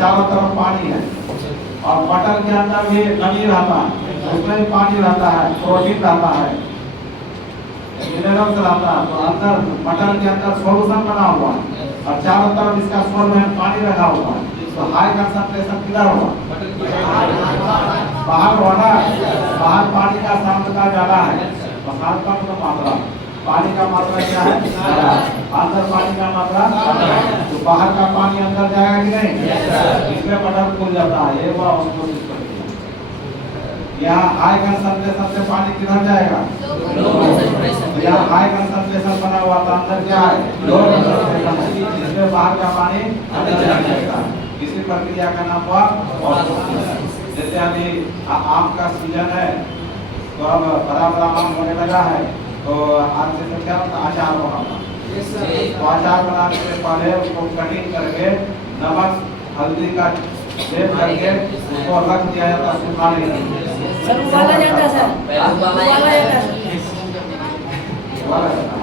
चारों तरफ पानी है, और मटर के अंदर भी नमी रहता है, उसमें भी पानी रहता है, प्रोटीन रहता है, मिनरल्स रहता है। तो अंदर मटर के अंदर सॉल्यूशन बना हुआ है, और चारों तरफ इसका सॉल्वेंट पानी रखा हुआ है। तो हाई कंसंट्रेशन किधर होगा, बाहर होगा, बाहर पानी का सांद्रता ज्यादा है, बाहर का मात्रा, पानी का मात्रा क्या है, अंदर पानी का मात्रा, तो बाहर का पानी अंदर जाएगा कि नहीं, इसमें मटर फूल जाता है। ये हुआ ऑस्मोसिस प्रक्रिया। यहाँ हाई कंसंट्रेशन से पानी किधर जाएगा, यहाँ हाई कंसंट्रेशन बना हुआ था, अंदर क्या है, लो कंसंट्रेशन है, इसमें बाहर का पानी अंदर जाएगा। इसी प्रक्रिया का नाम हुआ ऑस्मोसिस। जैसे अभी आम का सीजन है तो अब बड़ा बड़ा आम होने लगा है, तो आज से क्या होता है, अचार बनाना। तो अचार बनाने से पहले उसको कटिंग करके नमक हल्दी का लेप करके उसको रख दिया जाता है सुखाने के लिए। सर उबाला जाता है सर, पहले उबाला उबाला जाता जाता है। है उबाला जाता है।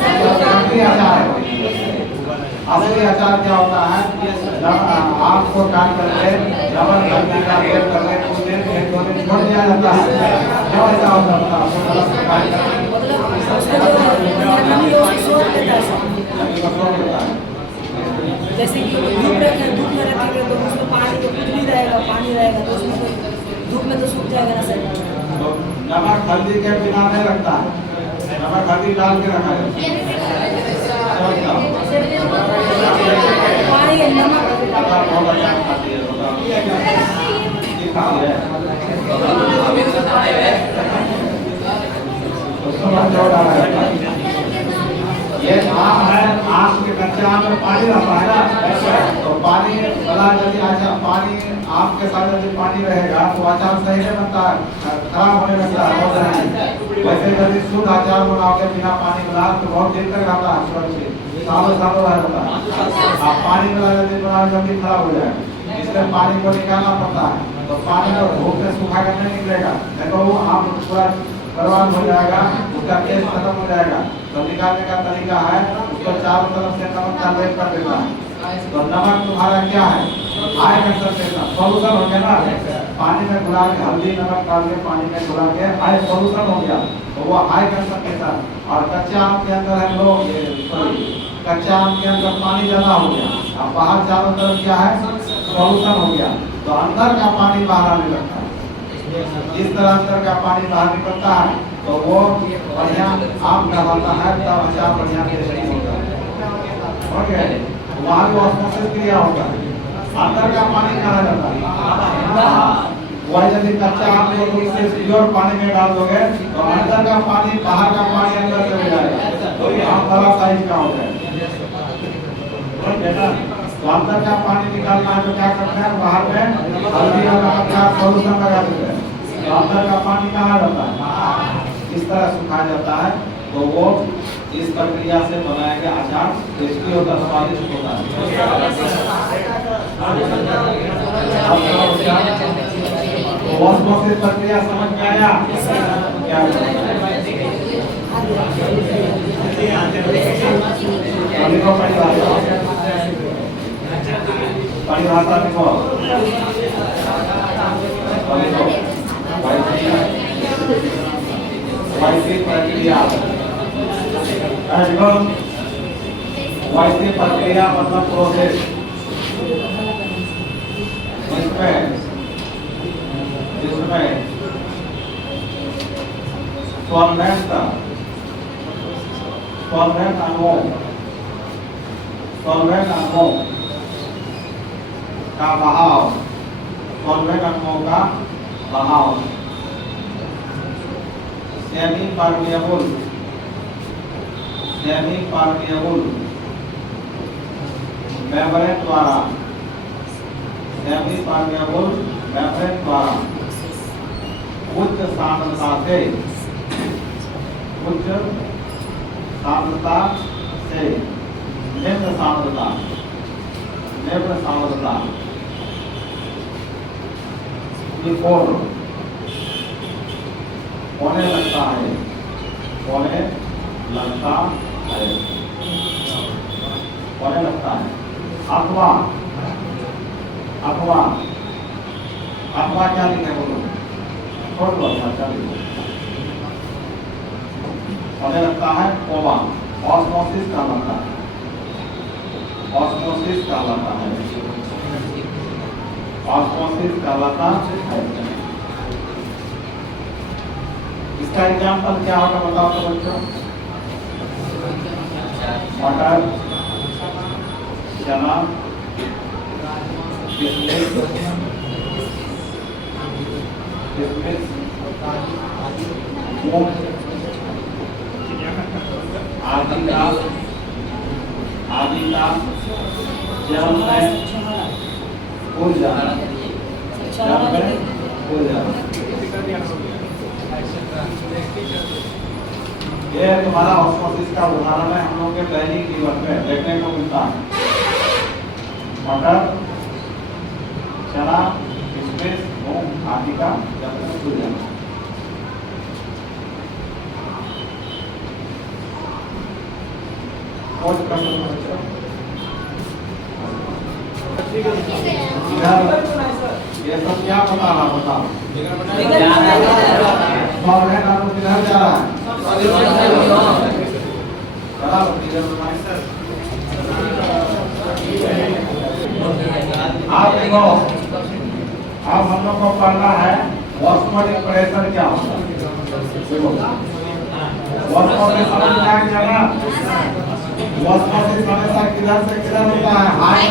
सर तो असली अचार है। असली अचार क्या होता है, जब आम को काट करके नमक हल्दी का लेप करके कुछ देर एक दो दिन छोड़ दिया जाता है, क्यों ऐसा होता है, उसको नमक से काट करके मतलब उसका जो नमी है उसको सोख लेता है सर। नमी को छोड़ देता है। जैसे कि धूप में रखेंगे तो उसमें पानी तो कुछ नहीं रहेगा, पानी रहेगा तो उसमें तो धूप में तो सूख जाएगा ना सर। तो नमक हल्दी के बिना नहीं रखता है, नमक हल्दी डाल के रखा जाता है। समझता हूँ। पानी है नमक अगर बहुत अच्छा खाती है तो ये खाती है अभी तो खाने में तो समझ जाओ डाला जाता है। ये आम है, आम के कच्चे आम में पानी रहता है ना, तो पानी वाला यदि अच्छा पानी आम के साथ यदि पानी रहेगा तो अचार सही नहीं बनता है, खराब होने लगता है। वैसे यदि शुद्ध अचार बनाओगे बिना पानी मिला तो बहुत दिन तक रहता है, सुरक्षित सालों सालों रह जाता है। आप पानी मिला यदि बनाओ जल्दी खराब हो जाएगा, इसलिए पानी को निकालना पड़ता है। तो पानी को धूप में सुखा कर नहीं निकलेगा, नहीं तो वो आम पूरा बर्बाद हो जाएगा, उसका टेस्ट खत्म हो जाएगा। तो निकालने का तरीका है, उसको चारों तरफ से नमक का लेप कर देता है। तो नमक तुम्हारा क्या है, हाई कंसंट्रेशन सॉल्यूशन हो गया ना, पानी में घुला के हल्दी नमक डाल के पानी में घुला के हाई सॉल्यूशन हो गया, तो वो हाई कंसंट्रेशन। और कच्चे आम के अंदर हम लोग कच्चे आम के अंदर पानी ज्यादा हो गया, अब बाहर चारों तरफ क्या है, सॉल्यूशन हो गया, तो अंदर का पानी बाहर आने लगता है। इस तरह अंदर का पानी बाहर निकलता है तो वो बढ़िया आम कहलाता है, तब अचार बढ़िया टेस्टी होता है। ओके, वहाँ भी ऑस्मोसिस क्रिया होता है, अंदर का पानी कहा जाता है। वह यदि कच्चा आम को तुम इसे प्योर पानी में डाल दोगे तो अंदर का पानी बाहर का पानी अंदर चले जाएगा, तो ये आम बड़ा साइज का हो जाएगा। ओके ना, तो अंदर का पानी निकालना है तो क्या करते हैं, बाहर में हल्दी और नमक का सॉल्यूशन लगा देते हैं, तो अंदर का पानी कहाँ रहता है, इस तरह सुखाया जाता है। तो वो इस प्रक्रिया से बनाया गया अचार टेस्टी होता है, स्वादिष्ट होता है। तो ऑस्मोसिस प्रक्रिया समझ में आया क्या? परिभाषा लिखो, वैश्विक प्रक्रिया, वैश्विक प्रक्रिया मतलब प्रोसेस। जिसमें सॉल्वेंट अणुओं का बहाव, सॉल्वेंट अणुओं का बहाव सेमी परमिएबल मेम्ब्रेन द्वारा, सेमी परमिएबल मेम्ब्रेन द्वारा उच्च सांद्रता से निम्न सांद्रता की ओर होने लगता है अथवा क्या लिखे बोलो, छोड़ दो, अच्छा लिखो, होने लगता है कोमा, ऑस्मोसिस कहलाता है, ऑस्मोसिस कहलाता है। इसका एग्जाम्पल क्या होगा बताओ तो बच्चों, मटर, चना, किशमिश, मूंग आदि का जल में ऊर्जा, जल में ऊर्जा। ये तुम्हारा ऑस्मोसिस का उदाहरण है, हम लोग के दैनिक जीवन में देखने को मिलता है। मटर, चना, किशमिश, मूंग आदि का जल में ऊर्जा। और ये सब क्या बता रहा बताओ? और है ना, किधर जा रहा है? आप देखो, अब हम लोग को पढ़ना है ऑस्मोटिक प्रेशर क्या होता है। ऑस्मोटिक समझना क्या ना? ऑस्मोटिक हमेशा किधर से किधर होता है? हाई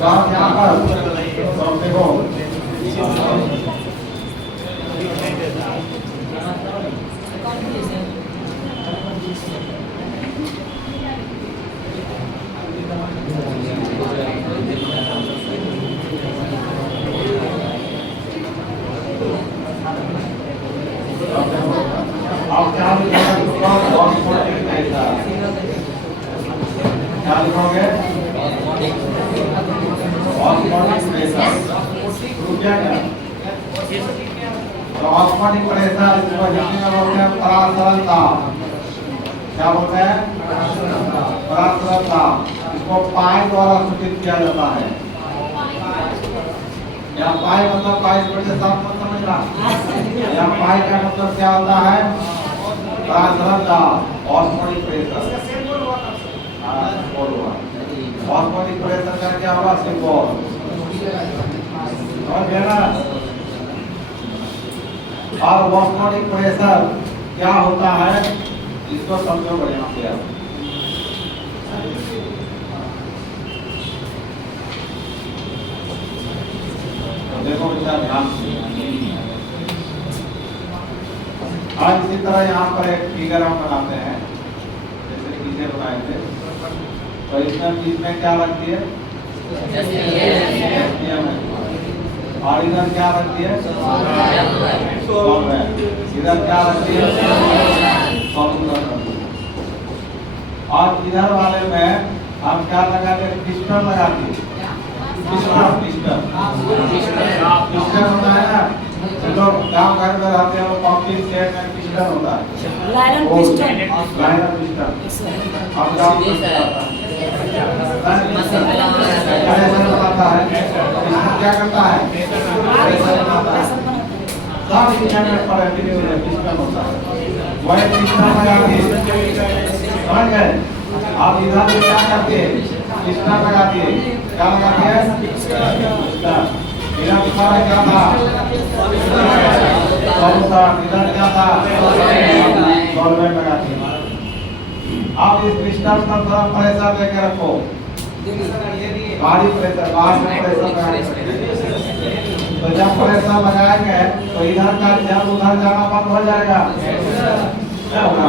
यहाँ पर देखो, अब क्या लिखोगे? क्या लिखोगे? Osmotic pressure. क्या क्या? तो ऑस्मोटिक प्रेशर इसको हिंदी में बोलते हैं परासरल दाब। क्या बोलते हैं? परासरल दाब। इसको पाई द्वारा सूचित किया जाता है। या पाई मतलब पाई से साफ मत समझना। या पाई का मतलब क्या होता है? परासरल दाब, ऑस्मोटिक प्रेशर। ऑस्मोटिक प्रेशर का क्या होगा? सिंबल समझ गए ना? और ऑस्मोटिक प्रेशर क्या होता है इसको समझो बढ़िया से। तो देखो बेटा ध्यान से। आज इसी तरह यहाँ पर एक फिगर हम बनाते हैं, जैसे पीछे बनाए थे। तो इसमें बीच में क्या रखती है? और इधर क्या रखती है? इधर क्या रखती है? और इधर वाले में हम क्या लगाते हैं? पिस्टन लगाती है। पिस्टन होता है ना, लोग गाँव घर में रहते हैं, वो पंपिंग सेट में पिस्टन होता है। Liner piston. Liner piston. हम गाँव में क्या करता है? सब इंजन में पिस्टन होता है। वही पिस्टन लगा के समझ गए? आप इधर में क्या करते हैं? पिस्टन लगाती है। क्या लगाती है? पिस्टन। इधर सारा क्या था? इधर क्या था? सॉल्वेंट लगाती है। आप इस पिस्टन पर थोड़ा प्रेशर देकर रखो। भारी प्रेशर, बाहर प्रेशर लगाएंगे। तो जब प्रेशर लगाएंगे तो इधर का जल उधर जाना बंद हो जाएगा। क्या होगा?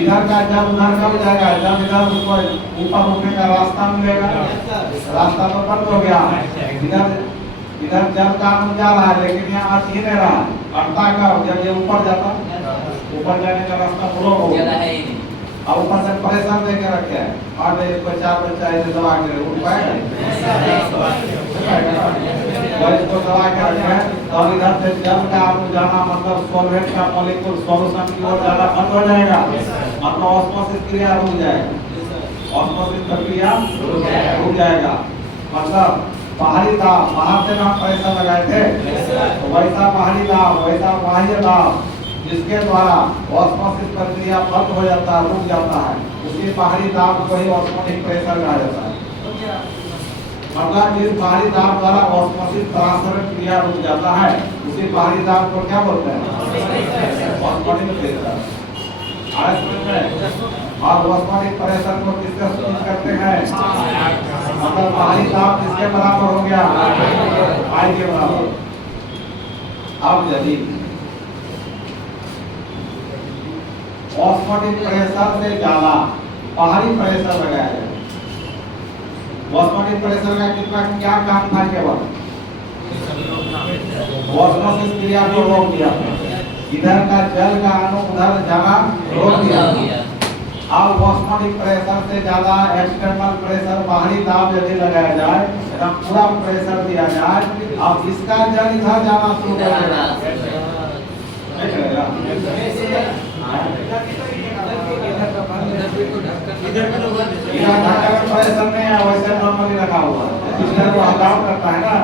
इधर का जल उधर कब जाएगा? जब इधर उसको ऊपर उठने का रास्ता मिलेगा, रास्ता तो बंद हो गया। इधर जल का अंदर जा रहा है, लेकिन यहाँ आ ही नहीं रहा। अटता का जब ये ऊपर जाता, ऊपर जाने का रास्ता ब्लॉक हो गया। और ऊपर से प्रेशर देकर रखे हैं, और इसको 4 बच्चा ऐसे दबा के उठ पाएगा? इसको दबा के रखे हैं, और इधर से जल का जाना मतलब सॉल्वेंट का मॉलिक्यूल सॉल्यूशन की ओर जाना बंद हो जाएगा। मतलब ऑस्मोसिस क्रिया रुक जाएगा। ऑस्मोसिस प्रक्रिया रुक जाएगा। मतलब बाहरी दाब, बाहर से हम प्रेशर लगाए थे, तो वैसा बाहरी दाब, वैसा बाह्य दाब जिसके द्वारा ऑस्मोसिस प्रक्रिया बंद हो जाता है, रुक जाता है, उसी बाहरी दाब को ही ऑस्मोटिक प्रेशर कहा जाता है। मतलब जिस बाहरी दाब द्वारा ऑस्मोसिस परासरण क्रिया रुक जाता है, उसी बाहरी दाब को क्या बोलते हैं? Osmotic pressure. और ऑस्मोटिक प्रेशर को किससे सूचित करते हैं? मतलब बाहरी दाब किसके बराबर हो गया? I के बराबर। अब यदि ऑस्मोटिक प्रेशर से ज्यादा बाहरी प्रेशर लगाया जाए। ऑस्मोटिक प्रेशर का कितना क्या काम था केवल ऑस्मोसिस क्रिया को रोक दिया, इधर का जल का अणु उधर जाना रोक दिया। अब ऑस्मोटिक प्रेशर से ज्यादा एक्सटर्नल प्रेशर बाहरी दाब यदि लगाया जाए, एकदम पूरा प्रेशर दिया जाए, अब इसका जल इधर जाना शुरू कर देगा, नहीं चलेगा। इधर ढक्कन प्रेशर नहीं है, वैसे नॉर्मली रखा हुआ है, इधर वो हटाव करता है ना,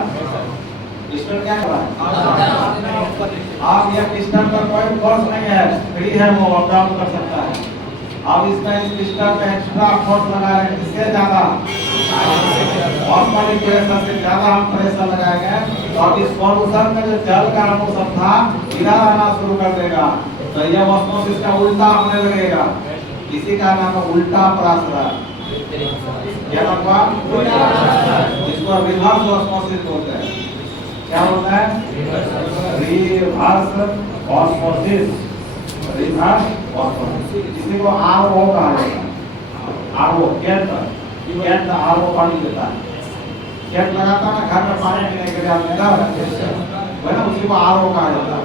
पिस्टन क्या कर रहा है? आप ये पिस्टन पर कोई फोर्स नहीं है, फ्री है, वो अप डाउन कर सकता है। अब इसमें इस पिस्टन पे एक्स्ट्रा फोर्स लगा रहे हैं, इससे ज्यादा ऑस्मोटिक प्रेशर से ज्यादा हम प्रेशर लगाएंगे तो अब इस सॉल्यूशन में जो जल का अणु सब था इधर आना शुरू कर देगा, तो ये ऑस्मोसिस का उल्टा होने लगेगा। इसी का नाम है उल्टा प्रसारण। क्या नाम हुआ? इसको रिवर्स ऑस्मोसिस बोलते हैं। क्या होता है? Reverse osmosis. रिवर्स ऑस्मोसिस, इसी को आरओ कहा जाता है। आरओ कैंट आरओ पानी देता है, कैंट लगाता है ना घर में पानी पीने के लिए, आपने देखा है ना, उसी को आरओ कहा जाता है।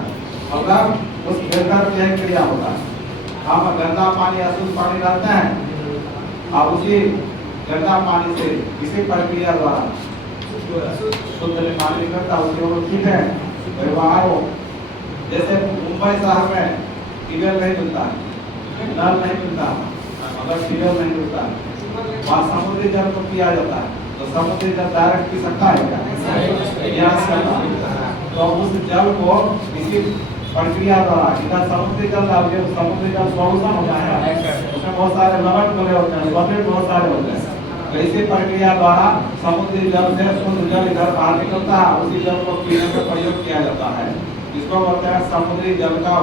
मतलब उस फिल्टर की एक क्रिया होता है, हम गंदा पानी अशुद्ध पानी डालते हैं, अब उसी गंदा पानी से इसी प्रक्रिया द्वारा शुद्ध पानी निकलता है, उसके ऊपर ठीक है व्यवहार हो। जैसे मुंबई शहर में ट्यूबवेल नहीं मिलता है, नल नहीं मिलता है, अगर ट्यूबवेल नहीं मिलता है, वहाँ समुद्री जल को पिया जाता है, तो समुद्री जल डायरेक्ट पी सकता है क्या? तो उस जल को किसी प्रक्रिया द्वारा इधर समुद्री जल डालिए, समुद्री जल सॉल्यूशन होता है, उसमें बहुत सारे लवण मिले होते हैं, सॉल्वेंट बहुत सारे होते हैं, तो इसी प्रक्रिया द्वारा समुद्री जल से शुद्ध जल इधर बाहर निकलता है, उसी जल को पीने में प्रयोग किया जाता है। इसको बोलते हैं समुद्री जल का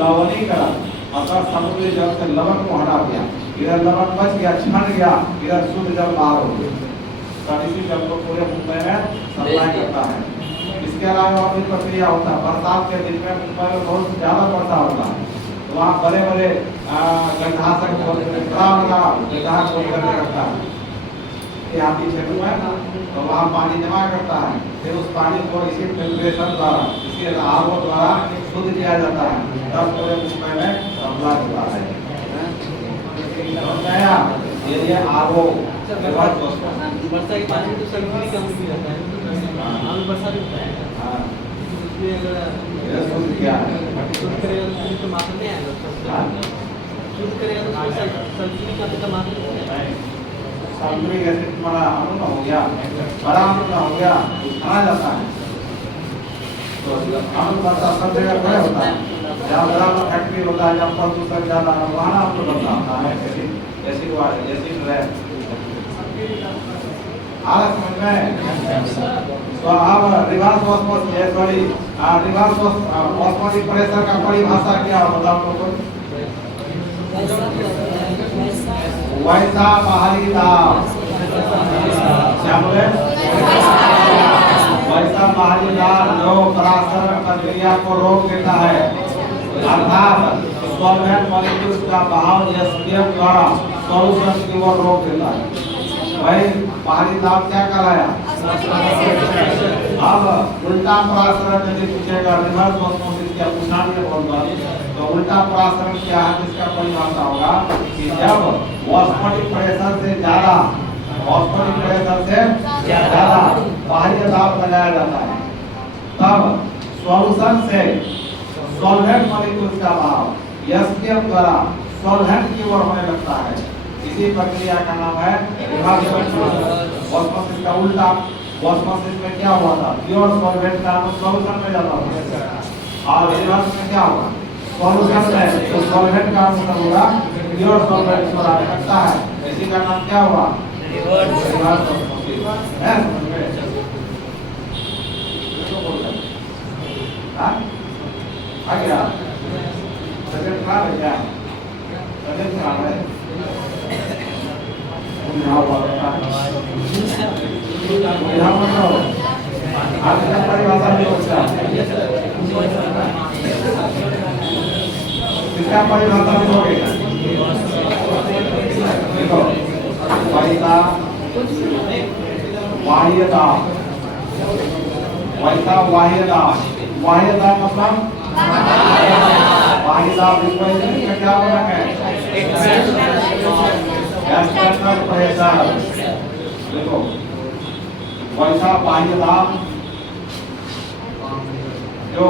लवणीकरण, मतलब समुद्री जल से लवण को हटा दिया, इधर लवण बच गया, छन गया, इधर शुद्ध जल बाहर हो गया, तो इसी जल को पूरे मुंबई में सप्लाई करता है। इसके अलावा और भी प्रक्रिया होता है, बरसात के दिन में मुंबई में बहुत ज्यादा वर्षा होता है, तो वहाँ बड़े बड़े गड्ढा से गड्ढा खोद करके रखता है देहाती क्षेत्र में, तो वहाँ पानी जमा करता है, फिर उस पानी को इसी फिल्ट्रेशन द्वारा, इसी आरओ द्वारा शुद्ध किया जाता है, तब पूरे मुंबई में सप्लाई होता है। ये आरओ वर्षा के पानी तो सल्फ्यूरिक अम्ल भी रहता है, आम वर्षा भी होता है, हाँ, इसलिए अगर शुद्ध किया है, शुद्ध करेगा तो मात्रा नहीं आएगा, शुद्ध करेगा तो सल्फ्यूरिक अम्ल का मात्रा नहीं आएगा। सल्फ्यूरिक एसिड तुम्हारा अणु ना हो गया, बड़ा अणु ना हो गया, खाना जाता है, तो अणु बनता सब जगह पर होता है, जहाँ बड़ा फैक्ट्री होता है, जहाँ प्रदूषण ज्यादा है, वहाँ अणु बनता है, एसिड वाले एसिड रहे आज समझ में। तो अब reverse osmosis, sorry reverse osmotic pressure का परिभाषा क्या है बताओ लोगों को? वैसा बाहरी दाब, क्या बोले? वैसा बाहरी दाब जो परासरण प्रक्रिया को रोक देता है, अर्थात सॉल्वेंट मॉलिक्यूल्स का बहाव एसपीएम द्वारा सॉल्यूशन की ओर रोक देता है। भाई बाहरी दाब क्या कराया? अब उल्टा परासरण यदि पूछेगा रिवर्स ऑस्मोसिस क्या पूछना है बोलता, तो उल्टा परासरण क्या है, इसका परिभाषा होगा कि जब ऑस्मोटिक प्रेशर से ज्यादा बाहरी दाब लगाया जाता है, तब सॉल्यूशन से सॉल्वेंट मॉलिक्यूल्स का बहाव एसपीएम द्वारा सॉल्वेंट की ओर होने लगता है। इसी प्रक्रिया का नाम है रिवर्स ऑस्मोसिस का उल्टा। ऑस्मोसिस में क्या हुआ था? प्योर सॉल्वेंट का सॉल्यूशन में जाता था, और रिवर्स में क्या हुआ? सॉल्यूशन में तो सॉल्वेंट का मतलब होगा प्योर सॉल्वेंट को आने लगता है, इसी का नाम क्या हुआ? रिवर्स ऑस्मोसिस है। हां आ गया सब्जेक्ट खा ले क्या? सब्जेक्ट खा ले यहाँ बताओ आज का परिभाषा नहीं होता, इसका परिभाषा नहीं होगा। देखो वैसा बाह्य दाब, वैसा बाह्य दाब, बाह्य दाब मतलब बाह्य दाब इक्वेशन का क्या बना है? External pressure. देखो वैसा बाह्य दाब जो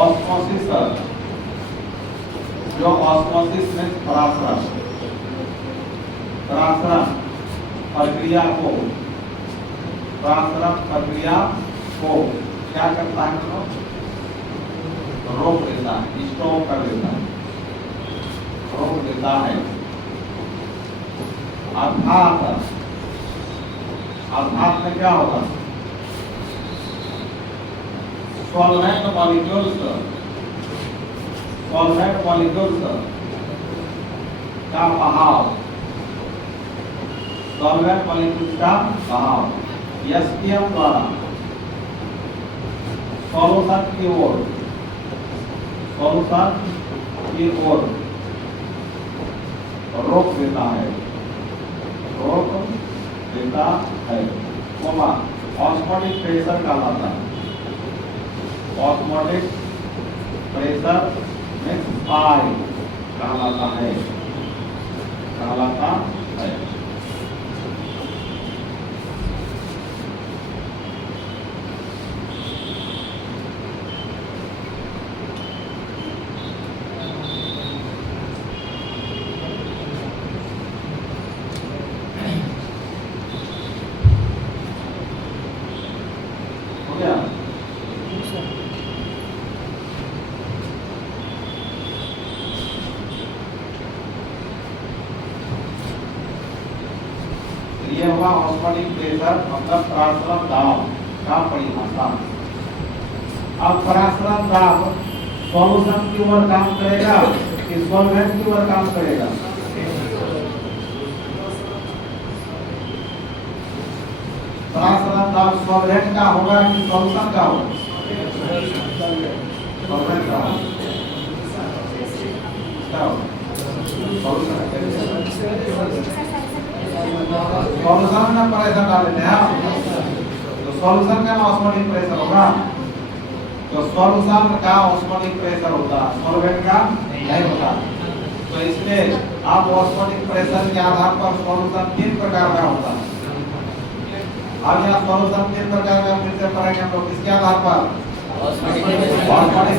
ऑस्मोसिस, जो ऑस्मोसिस में परासरण प्रक्रिया को, परासरण प्रक्रिया को क्या करता है? तो रोक देता है, स्टॉप कर देता है, रोक देता है। अर्थात में क्या होगा? सॉल्वेंट मॉलिक्यूल्स का बहाव, सॉल्वेंट मॉलिक्यूल्स का बहाव एसपीएम द्वारा सॉल्यूशन की ओर रोक देता है, ऑस्मोटिक प्रेशर कहलाता है, ऑस्मोटिक प्रेशर में पाई कहलाता है। हो गया? ये हुआ ऑस्मोटिक प्रेशर मतलब परासरण दाब का परिभाषा। अब परासरण दाब सॉल्यूशन की ओर काम करेगा कि सॉल्वेंट की ओर काम करेगा? परासरण दाब सॉल्वेंट का होगा कि सॉल्यूशन का होगा? सॉल्वेंट का होगा। सॉल्यूशन में प्रेशर डालेंगे तो सॉल्यूशन का ऑस्मोटिक प्रेशर होगा, तो सॉल्यूशन का ऑस्मोटिक प्रेशर होता, सॉल्वेंट का नहीं होता। तो इसलिए आप ऑस्मोटिक प्रेशर के आधार पर सॉल्यूशन 3 प्रकार का होता है। अब यहाँ सॉल्यूशन 3 प्रकार का फिर से पढ़ेंगे हम लोग, किसके आधार पर? ऑस्मोटिक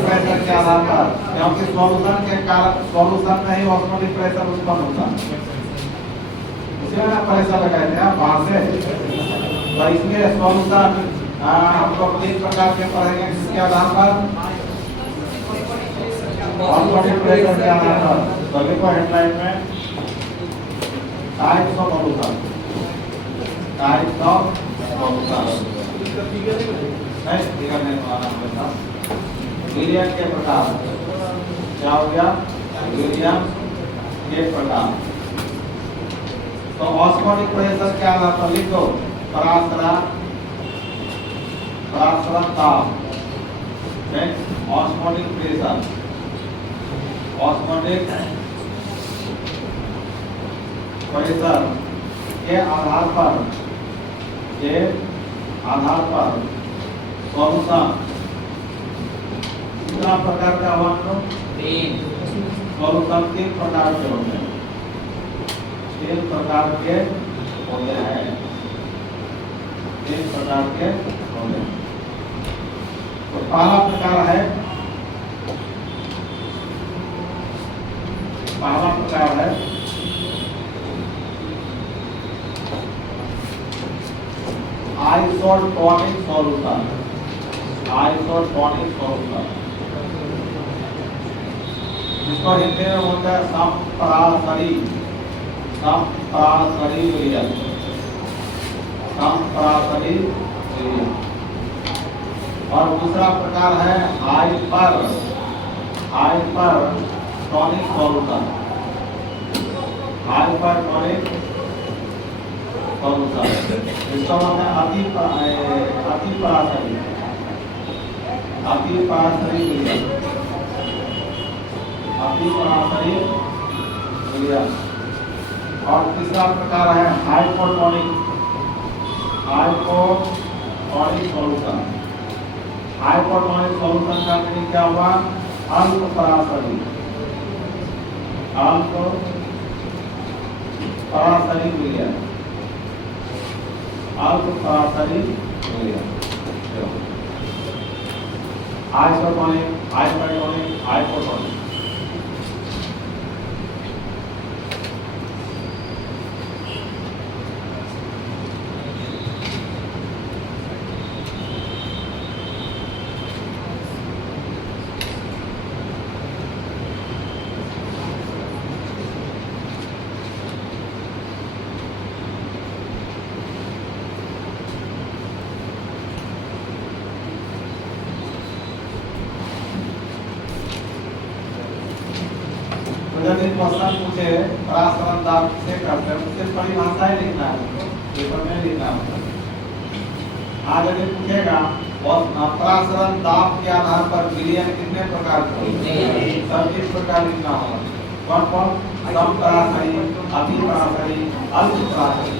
प्रेशर के आधार पर, क्योंकि सॉल्यूशन के कारण सॉल्यूशन में ही ऑस्मोटिक प्रेशर उत्पन्न होता है, इसलिए प्रेशर लगाए थे बाहर से। तो इसलिए सॉल्यूशन हम लोग 3 प्रकार के पढ़ेंगे, किसके आधार पर? ऑस्मोटिक प्रेशर के आधार पर। तो देखो हेडलाइन में types of solution, types of solution नहीं फिगर नहीं बनाना होगा। मीडियम के प्रकार क्या हो गया? मीडियम के प्रकार। तो ऑस्मोटिक प्रेशर के आधार पर लिखो परासरण दाब, ऑस्मोटिक प्रेशर, ऑस्मोटिक प्रेशर के आधार पर सॉल्यूशन कितना प्रकार का हुआ? सॉल्यूशन 3 प्रकार के होते हैं, 3 प्रकार के होते हैं, 3 प्रकार के होते हैं। तो पहला प्रकार है आइसोटोनिक सॉल्यूशन, आइसोटोनिक सॉल्यूशन, जिसको हिंदी में बोलते हैं समपरासरी विलयन, समपरासरी विलयन। और दूसरा प्रकार है हाइपरटोनिक सॉल्यूशन, हाइपरटोनिक सॉल्यूशन, इसका मतलब है अतिपरासरी विलयन, अतिपरासरी मिलियन। और तीसरा प्रकार है हाइपोटोनिक सॉल्यूशन। हाइपोटोनिक सॉल्यूशन का मीनिंग क्या हुआ? अल्प परासरी मिलियन, अल्प Parasari million. Isotonic, hypertonic, hypotonic. यदि क्वेश्चन पूछे परासरण दाब से करते हैं उससे परिभाषाएं लिखना है, पेपर में लिखना है। आज यदि पूछेगा परासरण दाब के आधार पर विलयन कितने प्रकार के होते हैं, सब इस प्रकार लिखना होगा। कौन कौन? कम परासरी, अति परासरी, अल्प परासरी।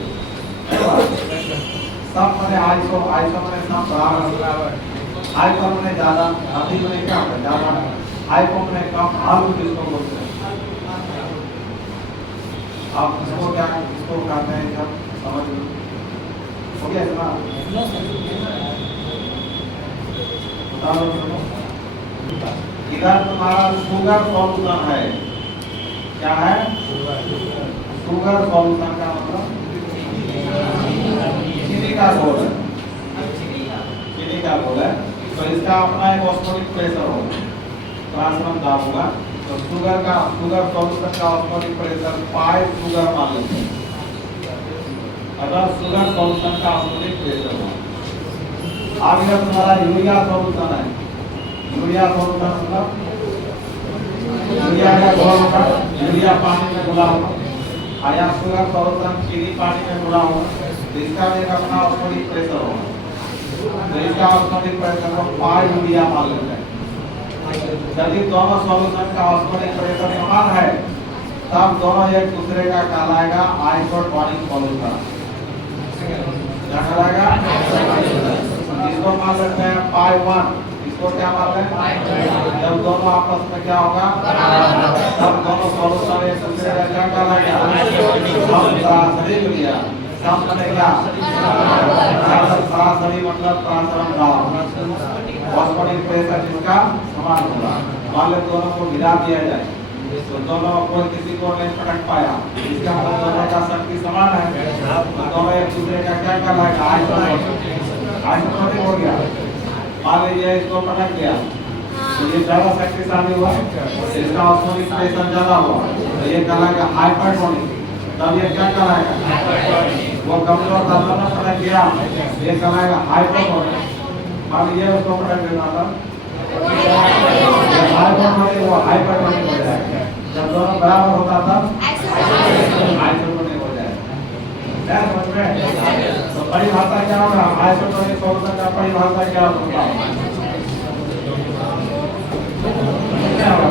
सब मैंने आइसो मैंने सब बराबर, हाइपर मैंने ज्यादा, अति मैंने क्या होता है ज्यादा, हाइपो मैंने कम, अल्प किसको बोलते हैं? आप इसको क्या इसको कहते हैं जब समझ लो हो गया ना? इधर तुम्हारा शुगर सॉल्यूशन है। क्या है? शुगर सॉल्यूशन का मतलब चीनी का घोल है, चीनी का घोल है। तो इसका अपना एक ऑस्मोटिक प्रेशर होगा, परासरण दाब होगा। तो शुगर सॉल्यूशन का ऑस्मोटिक प्रेशर 5 शुगर मान लेते हैं। अगर शुगर सॉल्यूशन का ऑस्मोटिक प्रेशर हो, आगे तुम्हारा यूरिया सॉल्यूशन है। यूरिया सॉल्यूशन मतलब यूरिया का घोल होगा, यूरिया पानी में घुला होगा, या शुगर सॉल्यूशन चीनी पानी में घुला होगा। तो इसका भी अपना ऑस्मोटिक प्रेशर होगा। तो इसका ऑस्मोटिक प्रेशर को 5 यूरिया मान लेते हैं। यदि दोनों सॉल्यूशन का ऑस्मोटिक प्रेशर समान है तब दोनों एक दूसरे का कहलाएगा आइसोटोनिक सॉल्यूशन। क्या कहलाएगा? इसको मान लेते हैं पाई 1, इसको क्या मान लेते हैं? जब दोनों आपस में क्या होगा तब दोनों सॉल्यूशन एक दूसरे का क्या कहलाएगा? परासरी मिलियन। सम मतलब क्या? परासरी मतलब परासरण दाब, ऑस्मोटिक प्रेशर जिसका समान होगा। मान लो दोनों को मिला दिया जाए तो दोनों कोई किसी को नहीं पटक पाया, इसका मतलब दोनों का शक्ति समान है। तो दोनों एक दूसरे का क्या कहलाएगा? आइसोटोनिक हो गया। मान लीजिए इसको पटक दिया तो ये ज्यादा शक्तिशाली हुआ, इसका ऑस्मोटिक प्रेशर ज्यादा हुआ, तो ये कहलाएगा हाइपरटोनिक। तब ये क्या कहलाएगा? वो कमजोर था तो ना पटक दिया, ये कहलाएगा हाइपोटोनिक। मान लीजिए उसको पटक देना था हाइपोटोनिक, वो हाइपरटोनिक हो जाएगा। जब दोनों बराबर होता था आइसोटोनिक हो जाएगा। क्या समझ में? तो परिभाषा क्या होगा? आइसोटोनिक सॉल्यूशन का परिभाषा क्या होगा? क्या होगा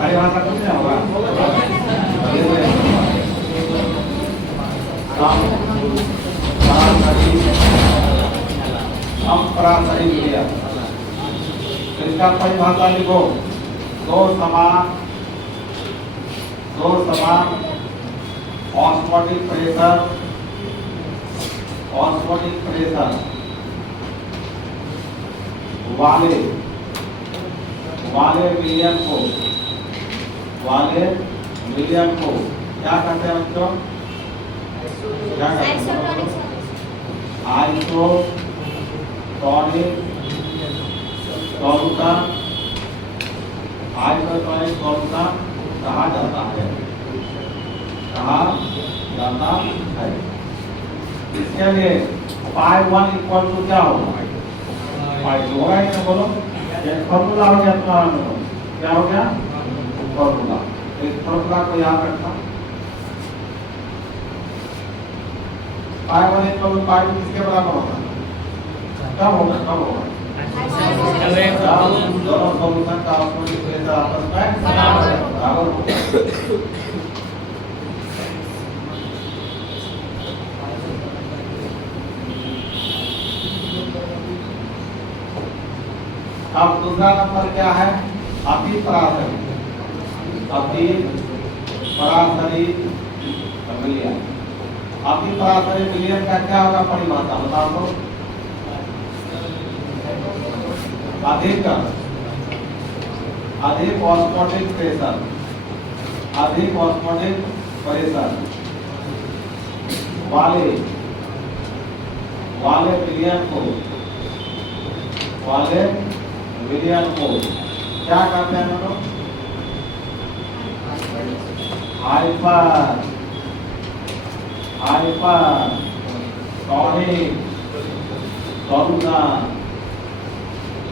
परिभाषा? कुछ नहीं होगा। हम परासरी मिलियन। तो इसका परिभाषा लिखो, दो समान ऑस्मोटिक प्रेशर वाले मिलियन को क्या कहते हैं बच्चों? क्या कहते हैं? आइसोटोनिक सॉल्यूशन कहा जाता है। इसके लिए पाई 1 इक्वल टू क्या होगा? पाई 2 होगा। क्या बोलो? फॉर्मूला हो गया तुम्हारा में। क्या हो गया? फॉर्मूला। इस फॉर्मूला को याद रखना। पाई 1 इक्वल टू पाई 2 किसके बराबर होगा? कब होगा? दोनों सॉल्यूशन का ऑस्मोटिक प्रेशर आपस में बराबर होगा। अब दूसरा नंबर क्या है? अति पराशरी। अति पराशरी विलयन। अति पराशरी विलयन का क्या होगा परिभाषा बता दो। अधिक ऑस्मोटिक प्रेशर, अधिक ऑस्मोटिक प्रेशर वाले विलयन को क्या कहते हैं दोनों? हाइपरटोनिक सॉल्यूशन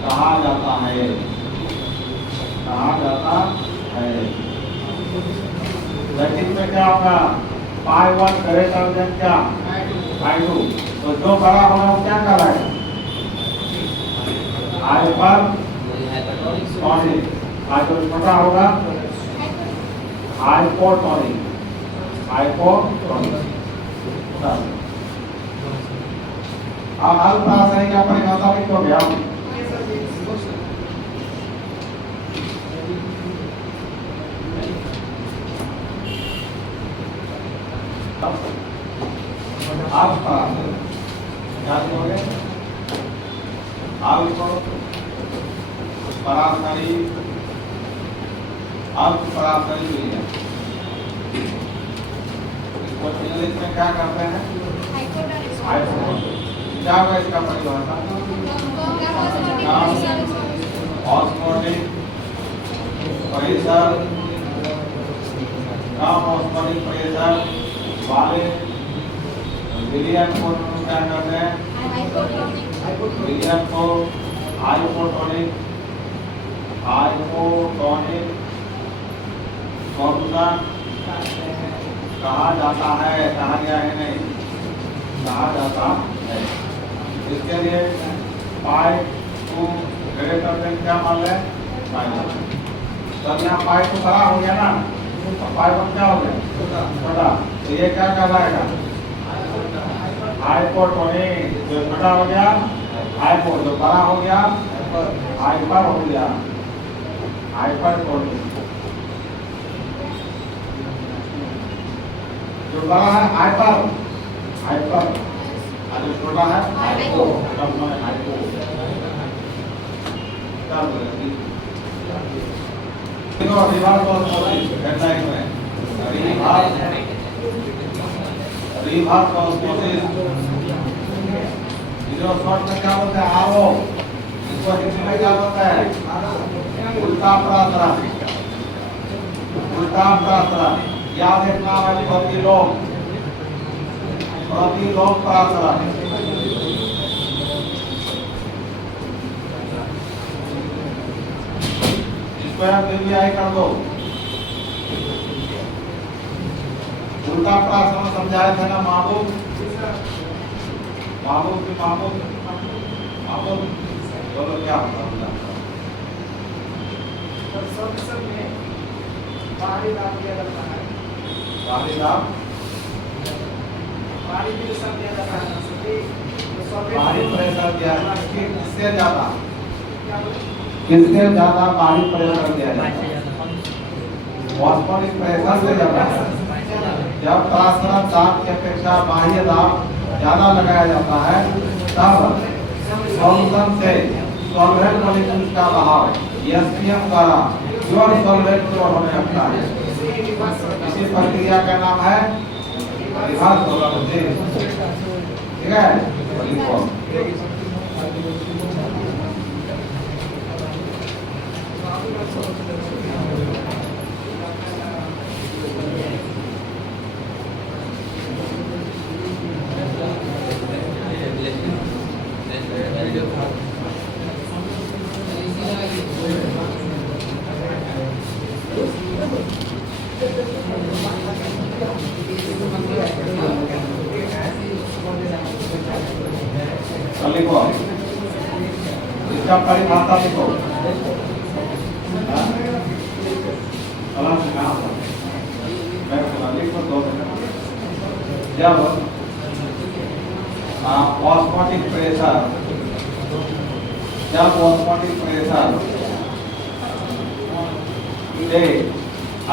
कहा जाता है। लेकिन में क्या होगा? पाई 1 ग्रेटर देन क्या? पाई 2। तो जो बड़ा होगा वो क्या कहलाएगा? हाइपरटोनिक। और जो छोटा होगा हाइपोटोनिक। अब अल्पराशरी का परिभाषा लिखो भैया। आप क्या लिखोगे? आप लिखो पराशरी, अल्प पराशरी विलयन। इसको इंग्लिश में क्या कहते हैं? क्या होगा इसका परिभाषा? ऑस्मोटिक प्रेशर, कम ऑस्मोटिक प्रेशर वाले विलयन को क्या कहते हैं? विलयन को हाइपोटोनिक सॉल्यूशन कहा जाता है। कहा गया है नहीं, कहा जाता है। इसके लिए पाई 2 ग्रेटर देन क्या मान लें? पाई 1। तब यहाँ पाई 2 बड़ा हो गया ना, तो पाई 1 क्या हो गया? छोटा। तो ये क्या कहलाएगा? हाइपोटोनिक। जो छोटा हो गया हाइपो, जो बड़ा हो गया हाइपर हो गया, हाइपरटोनिक। जो बड़ा है हाइपर, और जो छोटा है hypo. Hypo reverse osmosis headline में रिवर्स ऑस्मोसिस। जो शॉर्ट में क्या बोलते हैं? आरओ। इसको हिंदी में क्या बोलते हैं? उल्टा पराशरण। उल्टा पराशरण याद रखना है। प्रतिलोम पराशरण। इसको आप कर दो। उल्टा पराशरण समझाए थे ना महबूब बोलो क्या होता है? बाहरी दाब दिया जाता है। बाहरी दाब, बाहरी प्रेशर दिया जाता है। बाहरी प्रेशर दिया किससे ज्यादा? किससे ज्यादा बाहरी प्रेशर दिया जाता है? ऑस्मोटिक प्रेशर से ज्यादा। जब पराशरण दाब की अपेक्षा बाह्य दाब ज्यादा लगाया जाता है तब सॉल्यूशन से सॉल्वेंट मॉलिक्यूल्स का बहाव एसपीएम द्वारा प्योर सॉल्वेंट की ओर होने लगता है। इसी प्रक्रिया का नाम है रिवर्स ऑस्मोसिस। ठीक है? इसका परिभाषा लिखो। कलम कहाँ पर? मैं बोला लिखो 2 मिनट। जब ऑस्मोटिक प्रेशर से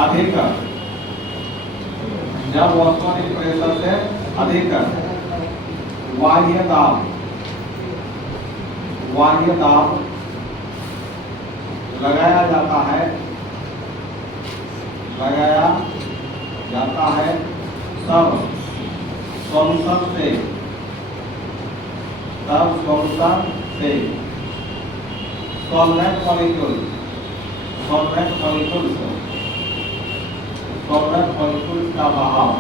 अधिक, जब ऑस्मोटिक प्रेशर से अधिक बाह्य दाब लगाया जाता है तब सॉल्यूशन से सॉल्वेंट मॉलिक्यूल्स का बहाव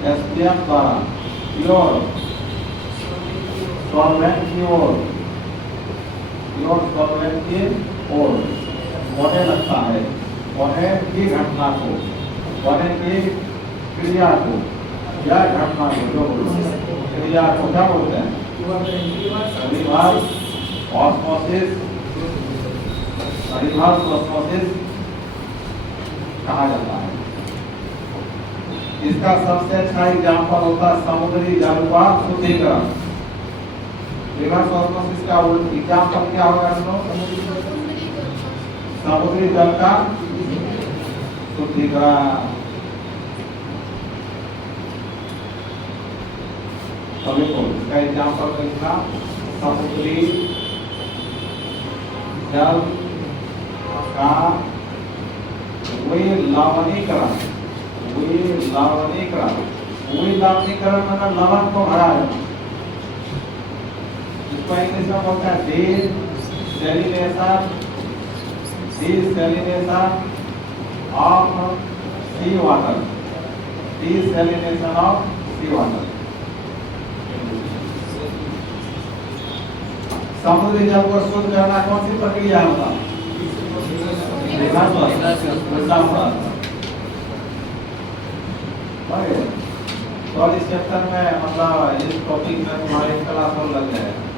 एसपीएम द्वारा प्योर सॉल्वेंट की ओर होने लगता है। होने की घटना को, होने की क्रिया को या घटना को, जो क्रिया को क्या बोलते हैं? रिवर्स ऑस्मोसिस कहा जाता है। इसका सबसे अच्छा एग्जाम्पल होता है समुद्री जल का शुद्धिकरण। रिवर्स ऑस्मोसिस का एग्जाम्पल क्या होगा? समुद्री जल का शुद्धिकरण। सभी को इसका एग्जाम्पल देखना, समुद्री जल का लवणीकरण मतलब लवण को भरा है। इसको इंग्लिश में बोलते हैं desalination of sea water। desalination of sea water। समुद्री जल को शुद्ध करना कौन सी प्रक्रिया होता है? तो इस चैप्टर में मतलब इस टॉपिक में तुम्हारे क्लास लग जाएगा।